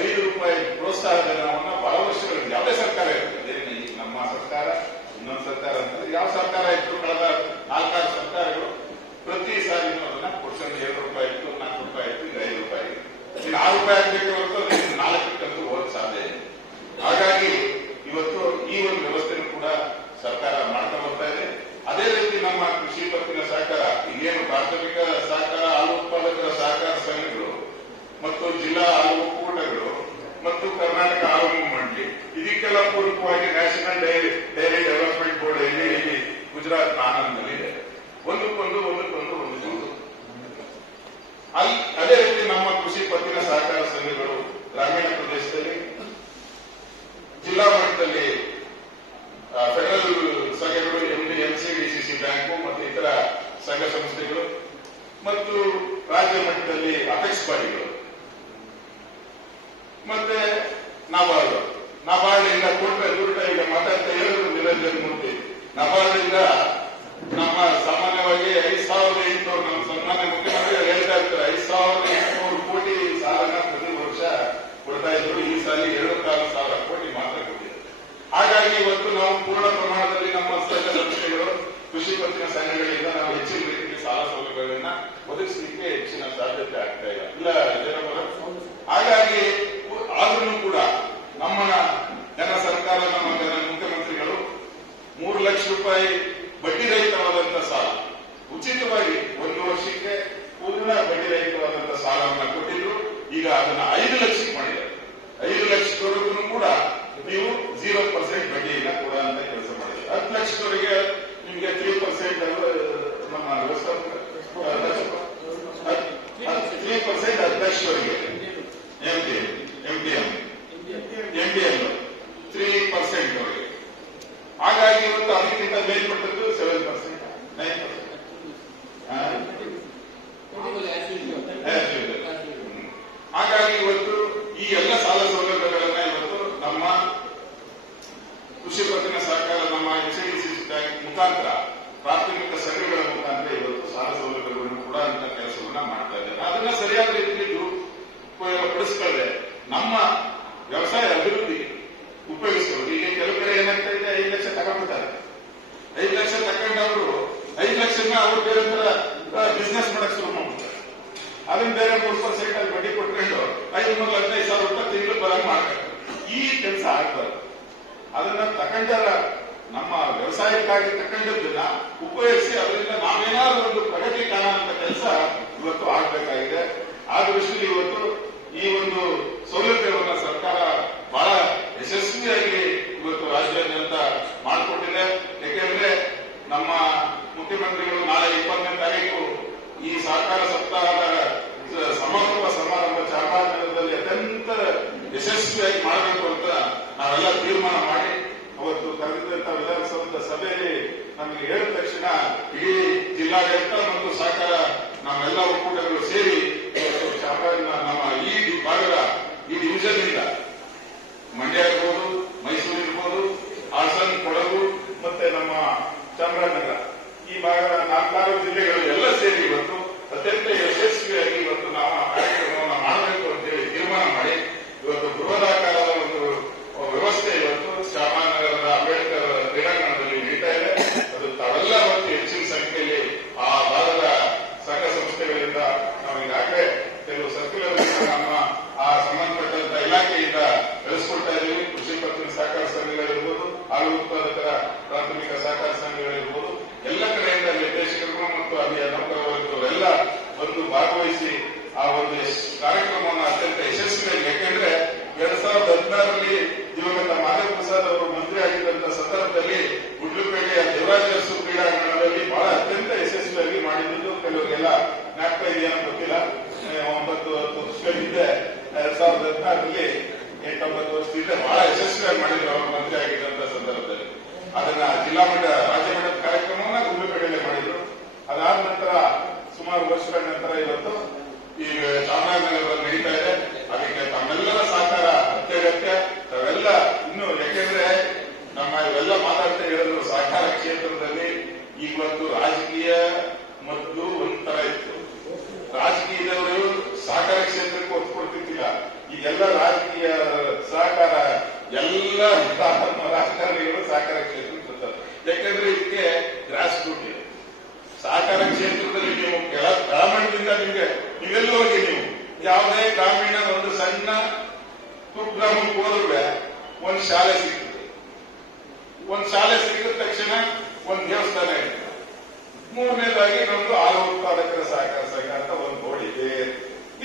5 ರೂಪಾಯಿ ಪ್ರೋತ್ಸಾಹ ಧನವನ್ನು ಬಹಳ ವರ್ಷಗಳಿಂದ ಯಾವುದೇ ಸರ್ಕಾರ ಇರ್ತದೆ, ನಮ್ಮ ಸರ್ಕಾರ ಇನ್ನೊಂದು ಸರ್ಕಾರ ಅಂತ ಯಾವ ಸರ್ಕಾರ ಇತ್ತು, ಕಳೆದ 4-6 ಸರ್ಕಾರಗಳು ಪ್ರತಿ ಸಾರಿನೂ ಅದನ್ನ ಕೊಡ್ಸೋದು 2 ರೂಪಾಯಿ ಇತ್ತು, 4 ರೂಪಾಯಿ ಇತ್ತು, ಈಗ 5 ರೂಪಾಯಿ ಇತ್ತು. ಈಗ 6 ರೂಪಾಯಿ ಆಗಬೇಕು ಹೊರತು 4ಕ್ಕಂತೂ ಹೋಗಕ್ಕೆ ಸಾಧ್ಯ ಇದೆ. ಹಾಗಾಗಿ ಇವತ್ತು ಈ ಒಂದು ವ್ಯವಸ್ಥೆನೂ ಕೂಡ ಸರ್ಕಾರ ಮಾಡ್ತಾ ಬರ್ತಾ ಇದೆ. ಅದೇ ರೀತಿ ನಮ್ಮ ಕೃಷಿ ಪತ್ತಿನ ಸಹಕಾರ ಈಗೇನು ಪ್ರಾಥಮಿಕ ಸಹಕಾರ ಹಾಲು ಉತ್ಪಾದಕರ ಸಹಕಾರ ಸಂಘಗಳು ಮತ್ತು ಜಿಲ್ಲಾ ಹಾಲು ಒಕ್ಕೂಟಗಳು ಮತ್ತು ಕರ್ನಾಟಕ ಹಾಲು ಮಂಡಳಿ ಇದಕ್ಕೆಲ್ಲ ಪೂರಕವಾಗಿ ನ್ಯಾಷನಲ್ ಡೈರಿ ಡೆವಲಪ್ಮೆಂಟ್ ಬೋರ್ಡ್ ಇಲ್ಲಿ ಗುಜರಾತ್ ಆನಂದಲ್ಲಿದೆ. ಒಂದಕ್ಕೊಂದು ಅದೇ ರೀತಿ ನಮ್ಮ ಕೃಷಿ ಪತ್ತಿನ ಸಹಕಾರ ಸಂಘಗಳು ಗ್ರಾಮೀಣ ಪ್ರದೇಶದಲ್ಲಿ, ಜಿಲ್ಲಾ ಮಟ್ಟದಲ್ಲಿ ಫೆಡರಲ್ ಸಂಘಗಳು, NCDCC ಬ್ಯಾಂಕು ಮತ್ತು ಇತರ ಸಂಘ ಸಂಸ್ಥೆಗಳು ಮತ್ತು ರಾಜ್ಯ ಮಟ್ಟದಲ್ಲಿ ಅಪೆಕ್ಸ್ ಬಾಡಿಗಳು ಮತ್ತೆ ನಬಾರ್ಡ್ ಇಂದ ಕೊಟ್ಟರೆ ದುಡ್ಡ ಈಗ ಮಾತಾಡ್ತಾ ಹೇಳಿದ್ರು ನಿರಂಜನ್ ಮೂರ್ತಿ. ನಬಾರ್ಡ್ ಇಂದ ನಮ್ಮ ಸಾಮಾನ್ಯವಾಗಿ 5,800 ನಮ್ಮ ಸನ್ಮಾನ್ಯ ಮುಖ್ಯಮಂತ್ರಿಗಳು ಹೇಳ್ತಾ ಇರ್ತಾರೆ 5,800 ಕೋಟಿ ಸಾಲನ ಪ್ರತಿ ವರ್ಷ ಕೊಡ್ತಾ ಇದ್ರು. ಈ ಸಾಲಿ 2,500 ಕೋಟಿ ಮಾತ್ರ ಕೊಟ್ಟಿದ್ದಾರೆ. ಹಾಗಾಗಿ ಇವತ್ತು ನಾವು ಪೂರ್ಣ ಪ್ರಮಾಣದಲ್ಲಿ ನಮ್ಮ ಸಂಘ ಸಂಸ್ಥೆಗಳು ಕೃಷಿ ಪತ್ತಿನ ಸಂಘಗಳಿಂದ ನಾವು ಹೆಚ್ಚಿನ ರೀತಿಯಲ್ಲಿ ಸಾಲ ಸೌಲಭ್ಯಗಳನ್ನ ಒದಗಿಸಲಿಕ್ಕೆ ಹೆಚ್ಚಿನ ಸಾಧ್ಯತೆ ಆಗ್ತಾ ಇಲ್ಲ. ಹಾಗಾಗಿ ಆದ್ರೂ ಕೂಡ ನಮ್ಮ ಜನ ಸರ್ಕಾರ, ನಮ್ಮ ಮುಖ್ಯಮಂತ್ರಿಗಳು 3 ಲಕ್ಷ ರೂಪಾಯಿ ಬಡ್ಡಿ ರಹಿತವಾದಂತಹ ಸಾಲ ಉಚಿತವಾಗಿ 1 ವರ್ಷಕ್ಕೆ ಪೂರ್ಣ ಬಡ್ಡಿ ರಹಿತವಾದಂತಹ ಸಾಲವನ್ನು ಕೊಟ್ಟಿದ್ರು. ಈಗ ಅದನ್ನ 5 ಲಕ್ಷಕ್ಕೆ ಮಾಡಿದ್ದಾರೆ. 5 ಲಕ್ಷದವರೆಗೂ ಕೂಡ ನೀವು 0% ಬಡ್ಡಿಯನ್ನ ಕೊಡುವಂತ ಕೆಲಸ ಮಾಡಿದ್ದಾರೆ. 10 ಲಕ್ಷದವರೆಗೆ ನಿಮಗೆ 3% ನಮ್ಮ ವ್ಯವಸ್ಥಾಪಕ 3% 10 ಲಕ್ಷದವರೆಗೆ MTM 3% ವರೆಗೆ. ಹಾಗಾಗಿ ಇವತ್ತು ಅದಕ್ಕಿಂತ ಮೇಲ್ಪಟ್ಟದ್ದು 7%, 9%. ಹಾಗಾಗಿ ಇವತ್ತು ಈ ಎಲ್ಲ ಸಾಲ ಸೌಲಭ್ಯಗಳನ್ನ ಇವತ್ತು ನಮ್ಮ ಕೃಷಿ ಪತ್ತಿನ ಸಹಕಾರ, ನಮ್ಮ NCDCC ಬ್ಯಾಂಕ್ ಮುಖಾಂತರ, ಪ್ರಾಥಮಿಕ ಸಂಘಗಳ ಮುಖಾಂತರ ಇವತ್ತು ಸಾಲ ಸೌಲಭ್ಯಗಳನ್ನು ಕೂಡ ಅಂತ ಕೆಲಸವನ್ನ ಮಾಡ್ತಾ ಇದ್ದಾರೆ. ಅದನ್ನ ಸರಿಯಾದ ರೀತಿಯಲ್ಲಿ ಉಪಯೋಗಪಡಿಸ್ಕೊಳ್ಳದೆ ನಮ್ಮ ವ್ಯವಸಾಯ ಅಭಿವೃದ್ಧಿಗೆ ಉಪಯೋಗಿಸ್ಕೊಳ್ಳೋದು. ಈಗ ಕೆಲವು ಕಡೆ ಏನಾಗ್ತಾ ಇದೆ, 5 ಲಕ್ಷ ತಗೊಂಡ್ಬಿಡ್ತಾರೆ. 5 ಲಕ್ಷ ತಗೊಂಡವರು 5 ಲಕ್ಷನ ಅವ್ರು ಬೇರೆ ತರ ಬಿಸ್ನೆಸ್ ಮಾಡಕ್ ಶುರು ಮಾಡ್ಬಿಡ್ತಾರೆ. ಅದನ್ನ ಬೇರೆ 3% ಅಲ್ಲಿ ಬಡ್ಡಿ ಕೊಟ್ಕೊಂಡು 5-15,000 ರೂಪಾಯಿ ತಿಂಗಳು ಬರಂಗ್ ಮಾಡ್ತಾರೆ. ಈ ಕೆಲಸ ಆಗ್ಬಾರ್ದು. ಅದನ್ನ ತಗೊಂಡಾರ ನಮ್ಮ ವ್ಯವಸಾಯಕ್ಕಾಗಿ ತಗೊಂಡದನ್ನ ಉಪಯೋಗಿಸಿ ಅದರಿಂದ ನಾವೇನಾದ್ರೂ ಒಂದು ಪ್ರಗತಿ ಕಾಣುವಂತ ಕೆಲಸ ಇವತ್ತು ಆಗ್ಬೇಕಾಗಿದೆ. ಆ ದೃಷ್ಟಿಯಲ್ಲಿ ಇವತ್ತು ಈ ಒಂದು ಸೌಲಭ್ಯವನ್ನ ಸರ್ಕಾರ ಬಹಳ ಯಶಸ್ವಿಯಾಗಿ ಇವತ್ತು ರಾಜ್ಯಾದ್ಯಂತ ಮಾಡಿಕೊಟ್ಟಿದೆ. ಯಾಕೆಂದ್ರೆ ನಮ್ಮ ಮುಖ್ಯಮಂತ್ರಿಗಳು ನಾಳೆ 20ನೇ ತಾರೀಕು ಈ ಸಹಕಾರ ಸಪ್ತಾಹದ ಸಮಾರೋಪ ಸಮಾರಂಭ ಚಾಮರಾಜನಗರದಲ್ಲಿ ಅತ್ಯಂತ ಯಶಸ್ವಿಯಾಗಿ ಮಾಡಬೇಕು ಅಂತ ನಾವೆಲ್ಲ ತೀರ್ಮಾನ ಮಾಡಿ ಅವತ್ತು ಕರೆದಿದ್ದಂತ ವಿಧಾನಸೌಧದ ಸಭೆಯಲ್ಲಿ ಇಲ್ಲಿ ಹೇಳಿದ ತಕ್ಷಣ ಇಡೀ ಜಿಲ್ಲಾಡಳಿತ ಮತ್ತು ಸಹಕಾರ ನಮ್ಮೆಲ್ಲ ಒಕ್ಕೂಟಗಳು ಸೇರಿ ಇವತ್ತು ಚಾಮರಾಜನಗರ ನಮ್ಮ ಈ ಭಾಗದ ಈ ಡಿವಿಷನ್ ಇಂದ ಮಂಡ್ಯ ಇರ್ಬೋದು, ಮೈಸೂರು ಇರ್ಬೋದು, ಹಾಸನ್, ಕೊಡಗು ಮತ್ತೆ ನಮ್ಮ ಚಾಮರಾಜನಗರ ಈ ಭಾಗದ 4 ಜಿಲ್ಲೆಗಳು ಎಲ್ಲ ಸೇರಿ ಇವತ್ತು ಅತ್ಯಂತ ಯಶಸ್ವಿಯಾಗಿ ಇವತ್ತು ನಾವು ಆ ಕಾರ್ಯಕ್ರಮವನ್ನು ಮಾಡಬೇಕು ಅಂತೇಳಿ ತೀರ್ಮಾನ ಮಾಡಿ ಇವತ್ತು ಬೃಹದಾಕಾರದ ಒಂದು ವ್ಯವಸ್ಥೆ ಇವತ್ತು ಚಾಮರಾಜನಗರದ ಅಂಬೇಡ್ಕರ್ ಕ್ರೀಡಾಂಗಣದಲ್ಲಿ ನಡೀತಾ ಇದೆ. ಅದು ತಾವೆಲ್ಲ ಮತ್ತು ಹೆಚ್ಚಿನ ಸಂಖ್ಯೆಯಲ್ಲಿ ಆ ಭಾಗದ ಸಂಘ ಸಂಸ್ಥೆಗಳಿಂದ ನಾವು ಈಗಾಗಲೇ ಕೆಲವು ಸರ್ಕ್ಯುಲರ್ ನಮ್ಮ ಆ ಸಂಬಂಧಪಟ್ಟಂತ ಇಲಾಖೆಯಿಂದ ಬೆಳೆಸ್ಕೊಳ್ತಾ ಇದ್ದೀವಿ. ಕೃಷಿ ಪತ್ತಿನ ಸಹಕಾರ ಸಂಘಗಳಿರ್ಬೋದು, ಹಾಲು ಉತ್ಪಾದಕರ ಪ್ರಾಥಮಿಕ ಸಹಕಾರ ಸಂಘಗಳಿರ್ಬೋದು, ಎಲ್ಲ ಕಡೆಯಿಂದ ನಿರ್ದೇಶಕರು ಮತ್ತು ಅಲ್ಲಿಯ ನೌಕರವರೆಲ್ಲ ಬಂದು ಭಾಗವಹಿಸಿ ಆ ಒಂದು ಕಾರ್ಯಕ್ರಮವನ್ನು ಅತ್ಯಂತ ಯಶಸ್ವಿಯಾಗಿ, ಯಾಕೆಂದ್ರೆ 2016ರಲ್ಲಿ ದಿವಂಗತ ಮಾಧವ ಪ್ರಸಾದ್ ಅವರು ಮಂತ್ರಿ ಆಗಿದ್ದಂತ ಸಂದರ್ಭದಲ್ಲಿ ಗುಡ್ಲುಪೇಟೆಯ ದೇವರಾಜ ಅರಸು ಕ್ರೀಡಾಂಗಣದಲ್ಲಿ ಬಹಳ ಅತ್ಯಂತ ಯಶಸ್ವಿಯಾಗಿ ಮಾಡಿದ್ದು ಕೆಲವರಿಗೆಲ್ಲ ಜ್ಞಾಪಕ ಇದೆಯಾ ಗೊತ್ತಿಲ್ಲ. 9-10 ವರ್ಷಗಳ ಹಿಂದೆ 2016ರಲ್ಲಿ 8-9 ವರ್ಷದಿಂದ ಬಹಳ ಯಶಸ್ವಿಯಾಗಿ ಮಾಡಿದ್ರು ಅವರು ಮಂತ್ರಿ ಆಗಿದ್ದಂತ ಸಂದರ್ಭದಲ್ಲಿ. ಅದನ್ನ ಜಿಲ್ಲಾ ಮಟ್ಟ ರಾಜ್ಯ ಮಟ್ಟದ ಕಾರ್ಯಕ್ರಮವನ್ನ ಗುಡ್ಲುಪೇಟೆಯಲ್ಲಿ ಮಾಡಿದ್ರು. ಅದಾದ ನಂತರ ಸುಮಾರು ವರ್ಷಗಳ ನಂತರ ಇವತ್ತು ಈಗ ಚಾಮರಾಜನಗರದಲ್ಲಿ ನಡೀತಾ ಇದೆ. ಅದಕ್ಕೆ ತಮ್ಮೆಲ್ಲರ ಸಹಕಾರ ಅತ್ಯಗತ್ಯ. ತಾವೆಲ್ಲ ಇನ್ನು ಯಾಕೆಂದ್ರೆ ನಮ್ಮ ಇವೆಲ್ಲ ಮಾತಾಡ್ತಾ ಹೇಳಿದ್ರು ಸಹಕಾರ ಕ್ಷೇತ್ರದಲ್ಲಿ ಇವತ್ತು ರಾಜಕೀಯ ಮೊದಲು ಒಂಥರ ಇತ್ತು. ರಾಜಕೀಯದವರು ಸಹಕಾರ ಕ್ಷೇತ್ರಕ್ಕೆ ಒತ್ತು ಕೊಡ್ತಿದ್ದಿಲ್ಲ. ಈಗೆಲ್ಲ ರಾಜಕೀಯ ಸಹಕಾರ ಎಲ್ಲ ರಾಜಕಾರಣಿಗಳು ಸಹಕಾರ ಕ್ಷೇತ್ರಕ್ಕೆ ಬರ್ತಾರೆ. ಯಾಕೆಂದ್ರೆ ಇದಕ್ಕೆ ಗ್ರಾಸ್ ರೂಟ್ ಇದೆ. ಸಹಕಾರ ಕ್ಷೇತ್ರದಲ್ಲಿ ನೀವು ಗ್ರಾಮೀಣದಿಂದ ನೀವೆಲ್ಲೂ ಹೋಗಿ ನೀವು ಯಾವುದೇ ಗ್ರಾಮೀಣ ಒಂದು ಸಣ್ಣ ಕುಗ್ರಾಮಕ್ಕೆ ಹೋದ್ರೆ ಒಂದು ಶಾಲೆ ಸಿಗ್ತದೆ. ಒಂದು ಶಾಲೆ ಸಿಕ್ಕಿದ ತಕ್ಷಣ ಒಂದು ದೇವಸ್ಥಾನ ಇರ್ತದೆ. 3ನೇದಾಗಿ ನಮ್ದು ಹಾಲು ಉತ್ಪಾದಕರ ಸಹಕಾರ ಸಂಘ ಅಂತ ಒಂದು ಬೋರ್ಡ್ ಇದೆ.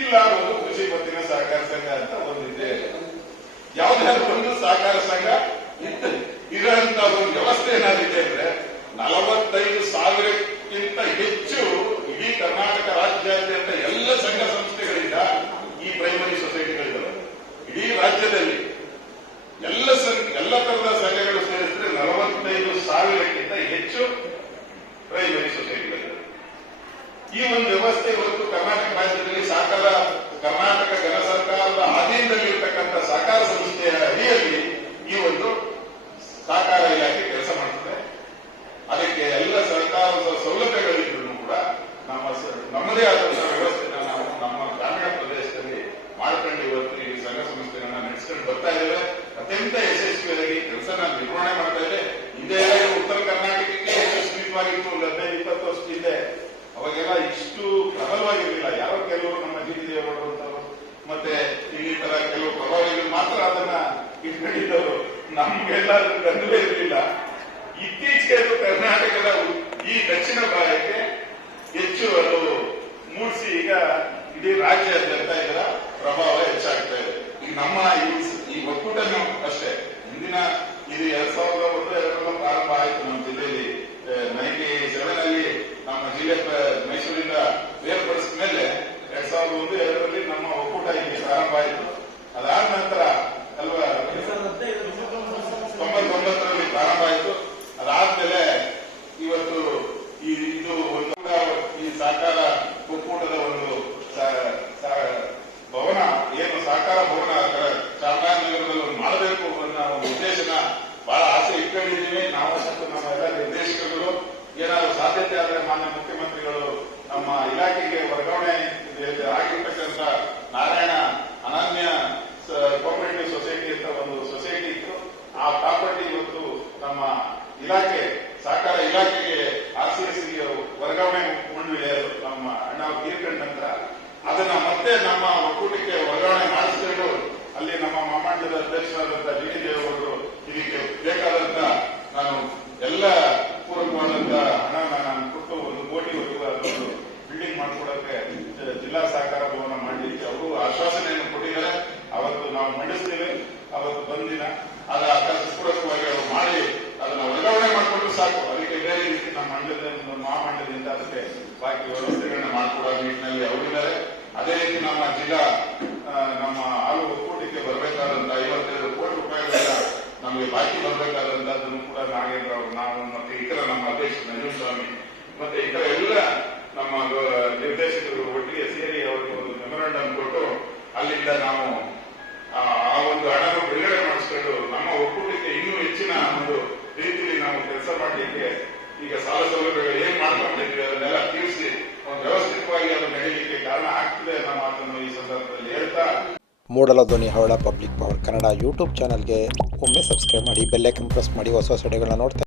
ಇಲ್ಲ ಒಂದು ಕೃಷಿ ಪತ್ತಿನ ಸಹಕಾರ ಸಂಘ ಅಂತ ಒಂದಿದೆ. ಯಾವುದಾದ್ರು ಒಂದು ಸಹಕಾರ ಸಂಘ ಇರೋಂತ ಒಂದು ವ್ಯವಸ್ಥೆ ಏನಾಗಿದೆ ಅಂದ್ರೆ 45,000ಕ್ಕಿಂತ ಹೆಚ್ಚು ಇಡೀ ಕರ್ನಾಟಕ ರಾಜ್ಯಾದ್ಯಂತ ಎಲ್ಲ ಸಂಘ ಸಂಸ್ಥೆಗಳಿಂದ ಈ ಪ್ರೈಮರಿ ಸೊಸೈಟಿಗಳಿದ್ದಾವೆ. ಇಡೀ ರಾಜ್ಯದಲ್ಲಿ ಎಲ್ಲ ತರದ ಸಂಘಗಳು ಸೇರಿಸಿದ್ರೆ 45,000ಕ್ಕಿಂತ ಹೆಚ್ಚು ಪ್ರೈಮರಿ ಸೊಸೈಟಿಗಳಿದ್ದಾವೆ. ಈ ಒಂದು ವ್ಯವಸ್ಥೆ ಇವತ್ತು ಕರ್ನಾಟಕ ರಾಜ್ಯದಲ್ಲಿ ಸಹಕಾರ ಕರ್ನಾಟಕ ಜನ ಸರ್ಕಾರದ ಅಧೀನದಲ್ಲಿರ್ತಕ್ಕಂಥ ಸಹಕಾರ ಸಂಸ್ಥೆಯ ಅಡಿಯಲ್ಲಿ ಈ ಒಂದು ಸಹಕಾರ ಇಲಾಖೆ ಕೆಲಸ ಮಾಡುತ್ತದೆ. ಅದಕ್ಕೆ ಎಲ್ಲ ಸರ್ಕಾರದ ಸೌಲಭ್ಯಗಳಿದ್ರು ಕೂಡ ನಮ್ಮದೇ ಆದಂತಹ ವ್ಯವಸ್ಥೆನ ನಾವು ನಮ್ಮ ಗ್ರಾಮೀಣ ಪ್ರದೇಶದಲ್ಲಿ ಮಾಡ್ಕೊಂಡು ಇವತ್ತು ಈ ಸಂಘ ಸಂಸ್ಥೆಗಳನ್ನ ನಡೆಸ್ಕೊಂಡು ಬರ್ತಾ ಇದ್ದೇವೆ. ಅತ್ಯಂತ ಯಶಸ್ವಿಯಾಗಿ ಕೆಲಸನ ನಿರ್ವಹಣೆ ಮಾಡ್ತಾ ಇದೆ. ಹಿಂದೆ ಉತ್ತರ ಕರ್ನಾಟಕಕ್ಕೆ ಯಶಸ್ವಿಯಾಗಿತ್ತು. 15-20 ವರ್ಷದ ಹಿಂದೆ ಅವಾಗೆಲ್ಲ ಇಷ್ಟು ಪ್ರಬಲವಾಗಿರಲಿಲ್ಲ. ಯಾರೋ ಕೆಲವರು ನಮ್ಮ ಜಿಲ್ಲೆಯವರು ಮತ್ತೆ ಇನ್ನಿತರ ಕೆಲವು ಪ್ರಭಾವಿಗಳು ಮಾತ್ರ ಅದನ್ನ ಇಟ್ಕೊಂಡಿದ್ದವರು. ನಮ್ಗೆಲ್ಲ ಗಂದಲೇ ಇರಲಿಲ್ಲ. ಇತ್ತೀಚೆಗೆ ಅದು ಕರ್ನಾಟಕದ ಈ ದಕ್ಷಿಣ ಭಾಗಕ್ಕೆ ಹೆಚ್ಚು ಅದು ಮೂಡಿಸಿ ಈಗ ಇಡೀ ರಾಜ್ಯಾದ್ಯಂತ ಇದರ ಪ್ರಭಾವ ಹೆಚ್ಚಾಗ್ತಾ ಇದೆ. ಈಗ ನಮ್ಮ ಈ ಒಕ್ಕೂಟನೂ ಅಷ್ಟೇ. ಹಿಂದಿನ ಇದು 2001-2002 ಪ್ರಾರಂಭ ಆಯಿತು ನಮ್ಮ ಜಿಲ್ಲೆಯಲ್ಲಿ. 97ರಲ್ಲಿ ನಮ್ಮ ಜಿಲ್ಲೆ ಮೈಸೂರಿಂದ ಬೇರ್ಪಡಿಸಿದ ಮೇಲೆ 2001-2002ರಲ್ಲಿ ನಮ್ಮ ಒಕ್ಕೂಟ ಇಲ್ಲಿ ಪ್ರಾರಂಭ ಆಯಿತು. ಅದಾದ ನಂತರ ಅಲ್ವಾ 99ರಲ್ಲಿ ಪ್ರಾರಂಭ ಆಯಿತು. ಅದಾದ್ಮೇಲೆ ಇವತ್ತು ಇದು ಒಂದು ಈ ಸಹಕಾರ ಒಕ್ಕೂಟದ ಒಂದು ಭವನ ಏನು ಸಹಕಾರ ಭವನ ಚಾಮರಾಜನಗರದಲ್ಲಿ ಒಂದು ಮಾಡಬೇಕು ಅನ್ನೋ ಒಂದು ಉದ್ದೇಶನ ಬಹಳ ಆಸೆ ಇಟ್ಕೊಂಡಿದ್ದೀವಿ. ನಾವು ನಮ್ಮ ಎಲ್ಲ ನಿರ್ದೇಶಕರು ಏನಾದರೂ ಸಾಧ್ಯತೆ ಆದರೆ ಮಾನ್ಯ ಮುಖ್ಯಮಂತ್ರಿಗಳು ನಮ್ಮ ಇಲಾಖೆಗೆ ವರ್ಗಾವಣೆ ಆಗಿರ್ತಕ್ಕಂಥ ನಾರಾಯಣ ಅನನ್ಯ ಕೋಆಪರೇಟಿವ್ ಸೊಸೈಟಿ ಅಂತ ಒಂದು ಸೊಸೈಟಿ ಇತ್ತು. ಆ ಪ್ರಾಪರ್ಟಿ ಇವತ್ತು ನಮ್ಮ ಇಲಾಖೆ ಸಹಕಾರ ಇಲಾಖೆಗೆ RCSಗೆ ವರ್ಗಾವಣೆ ಮುಂದಿದೆ. ನಮ್ಮ ಅಣ್ಣ ತೀರ್ಕೊಂಡ ನಂತರ ಅದನ್ನ ಮತ್ತೆ ನಮ್ಮ ಒಕ್ಕೂಟಕ್ಕೆ ವರ್ಗಾವಣೆ ಮಾಡಿಸಿಕೊಂಡು ಅಲ್ಲಿ ನಮ್ಮ ಮಾಮಾಂಡದ ಅಧ್ಯಕ್ಷರಾದಂತಹ GT ದೇವೇಗೌಡರು ಇದಕ್ಕೆ ಬೇಕಾದಂತ ನಾನು ಎಲ್ಲ ಪೂರಕವಾದಂತ ಹಣನ ನಾನು ಕೊಟ್ಟು 1 ಕೋಟಿವರೆಗೂ ಅದೊಂದು ಬಿಲ್ಡಿಂಗ್ ಮಾಡಿಕೊಡಕ್ಕೆ ಜಿಲ್ಲಾ ಸಹಕಾರ ಭವನ ಮಾಡಲಿಕ್ಕೆ ಅವರು ಆಶ್ವಾಸನೆಯನ್ನು ಕೊಟ್ಟಿದ್ದಾರೆ. ಅವತ್ತು ನಾವು ಮಂಡಿಸ್ತೇವೆ. ಅವತ್ತು ಬಂದಿನ ಅದ ಪೂರಕವಾಗಿ ಅವರು ಮಾಡಿ ಅದನ್ನ ವರ್ಗಾವಣೆ ಮಾಡಿಕೊಟ್ಟು ಸಾಕು. ಅದಕ್ಕೆ ಬೇರೆ ರೀತಿ ನಮ್ಮ ಮಹಾಮಂಡಲದಿಂದ ಅದಕ್ಕೆ ಬಾಕಿ ವ್ಯವಸ್ಥೆಗಳನ್ನ ಮಾಡಿಕೊಡೋ ನಿಟ್ಟಿನಲ್ಲಿ ಅವರಿದ್ದಾರೆ. ಅದೇ ರೀತಿ ನಮ್ಮ ಜಿಲ್ಲಾ ನಮ್ಮ ಹಾಲು ಒಕ್ಕೂಟಕ್ಕೆ ಬರಬೇಕಾದಂತ 55 ಕೋಟಿ ರೂಪಾಯಿಗಳಿಂದ ನಮಗೆ ಬಾಕಿ ಬರಬೇಕಾದಂತದ್ದನ್ನು ಕೂಡ ನಾಗೇಂದ್ರ ಅವರು ನಾವು ಮತ್ತೆ ಇತರ ನಮ್ಮ ಅಧ್ಯಕ್ಷರು ಸ್ವಾಮಿ ಮತ್ತೆ ಇತರ ಎಲ್ಲ ನಮ್ಮ ನಿರ್ದೇಶಕರು ಒಟ್ಟಿಗೆ ಸೇರಿ ಅವರಿಗೆ ಒಂದು ಮೆಮೊರಾಂಡಮ್ ಕೊಟ್ಟು ಅಲ್ಲಿಂದ ನಾವು ಆ ಒಂದು ಹಣವನ್ನು ಬಿಡುಗಡೆ ಮಾಡಿಸ್ಕೊಂಡು ನಮ್ಮ ಒಕ್ಕೂಟಕ್ಕೆ ಇನ್ನೂ ಹೆಚ್ಚಿನ ಒಂದು ರೀತಿಯಲ್ಲಿ ನಾವು ಕೆಲಸ ಮಾಡಲಿಕ್ಕೆ ಈಗ ಸಾಲ ಸೌಲಭ್ಯಗಳು ಏನ್ ಮಾಡ್ಕೊಂಡಿದ್ವಿ ಅದನ್ನೆಲ್ಲ ತೀರಿಸಿ ಒಂದು ವ್ಯವಸ್ಥಿತವಾಗಿ ಅದು ನಡೀಲಿಕ್ಕೆ ಕಾರಣ ಆಗ್ತಿದೆ ಅನ್ನೋ ಮಾತನ್ನು ಈ ಸಂದರ್ಭದಲ್ಲಿ ಹೇಳ್ತಾ ಮೂಡಲ ಧ್ವನಿ ಹವಳ ಪಬ್ಲಿಕ್ ಪವರ್ ಕನ್ನಡ ಯೂಟ್ಯೂಬ್ ಚಾನಲ್ಗೆ ಒಮ್ಮೆ ಸಬ್ಸ್ಕ್ರೈಬ್ ಮಾಡಿ ಬೆಲ್ ಐಕಾನ್ ಪ್ರೆಸ್ ಮಾಡಿ ಹೊಸ ವಿಡಿಯೋಗಳನ್ನ ನೋಡ್ತಾ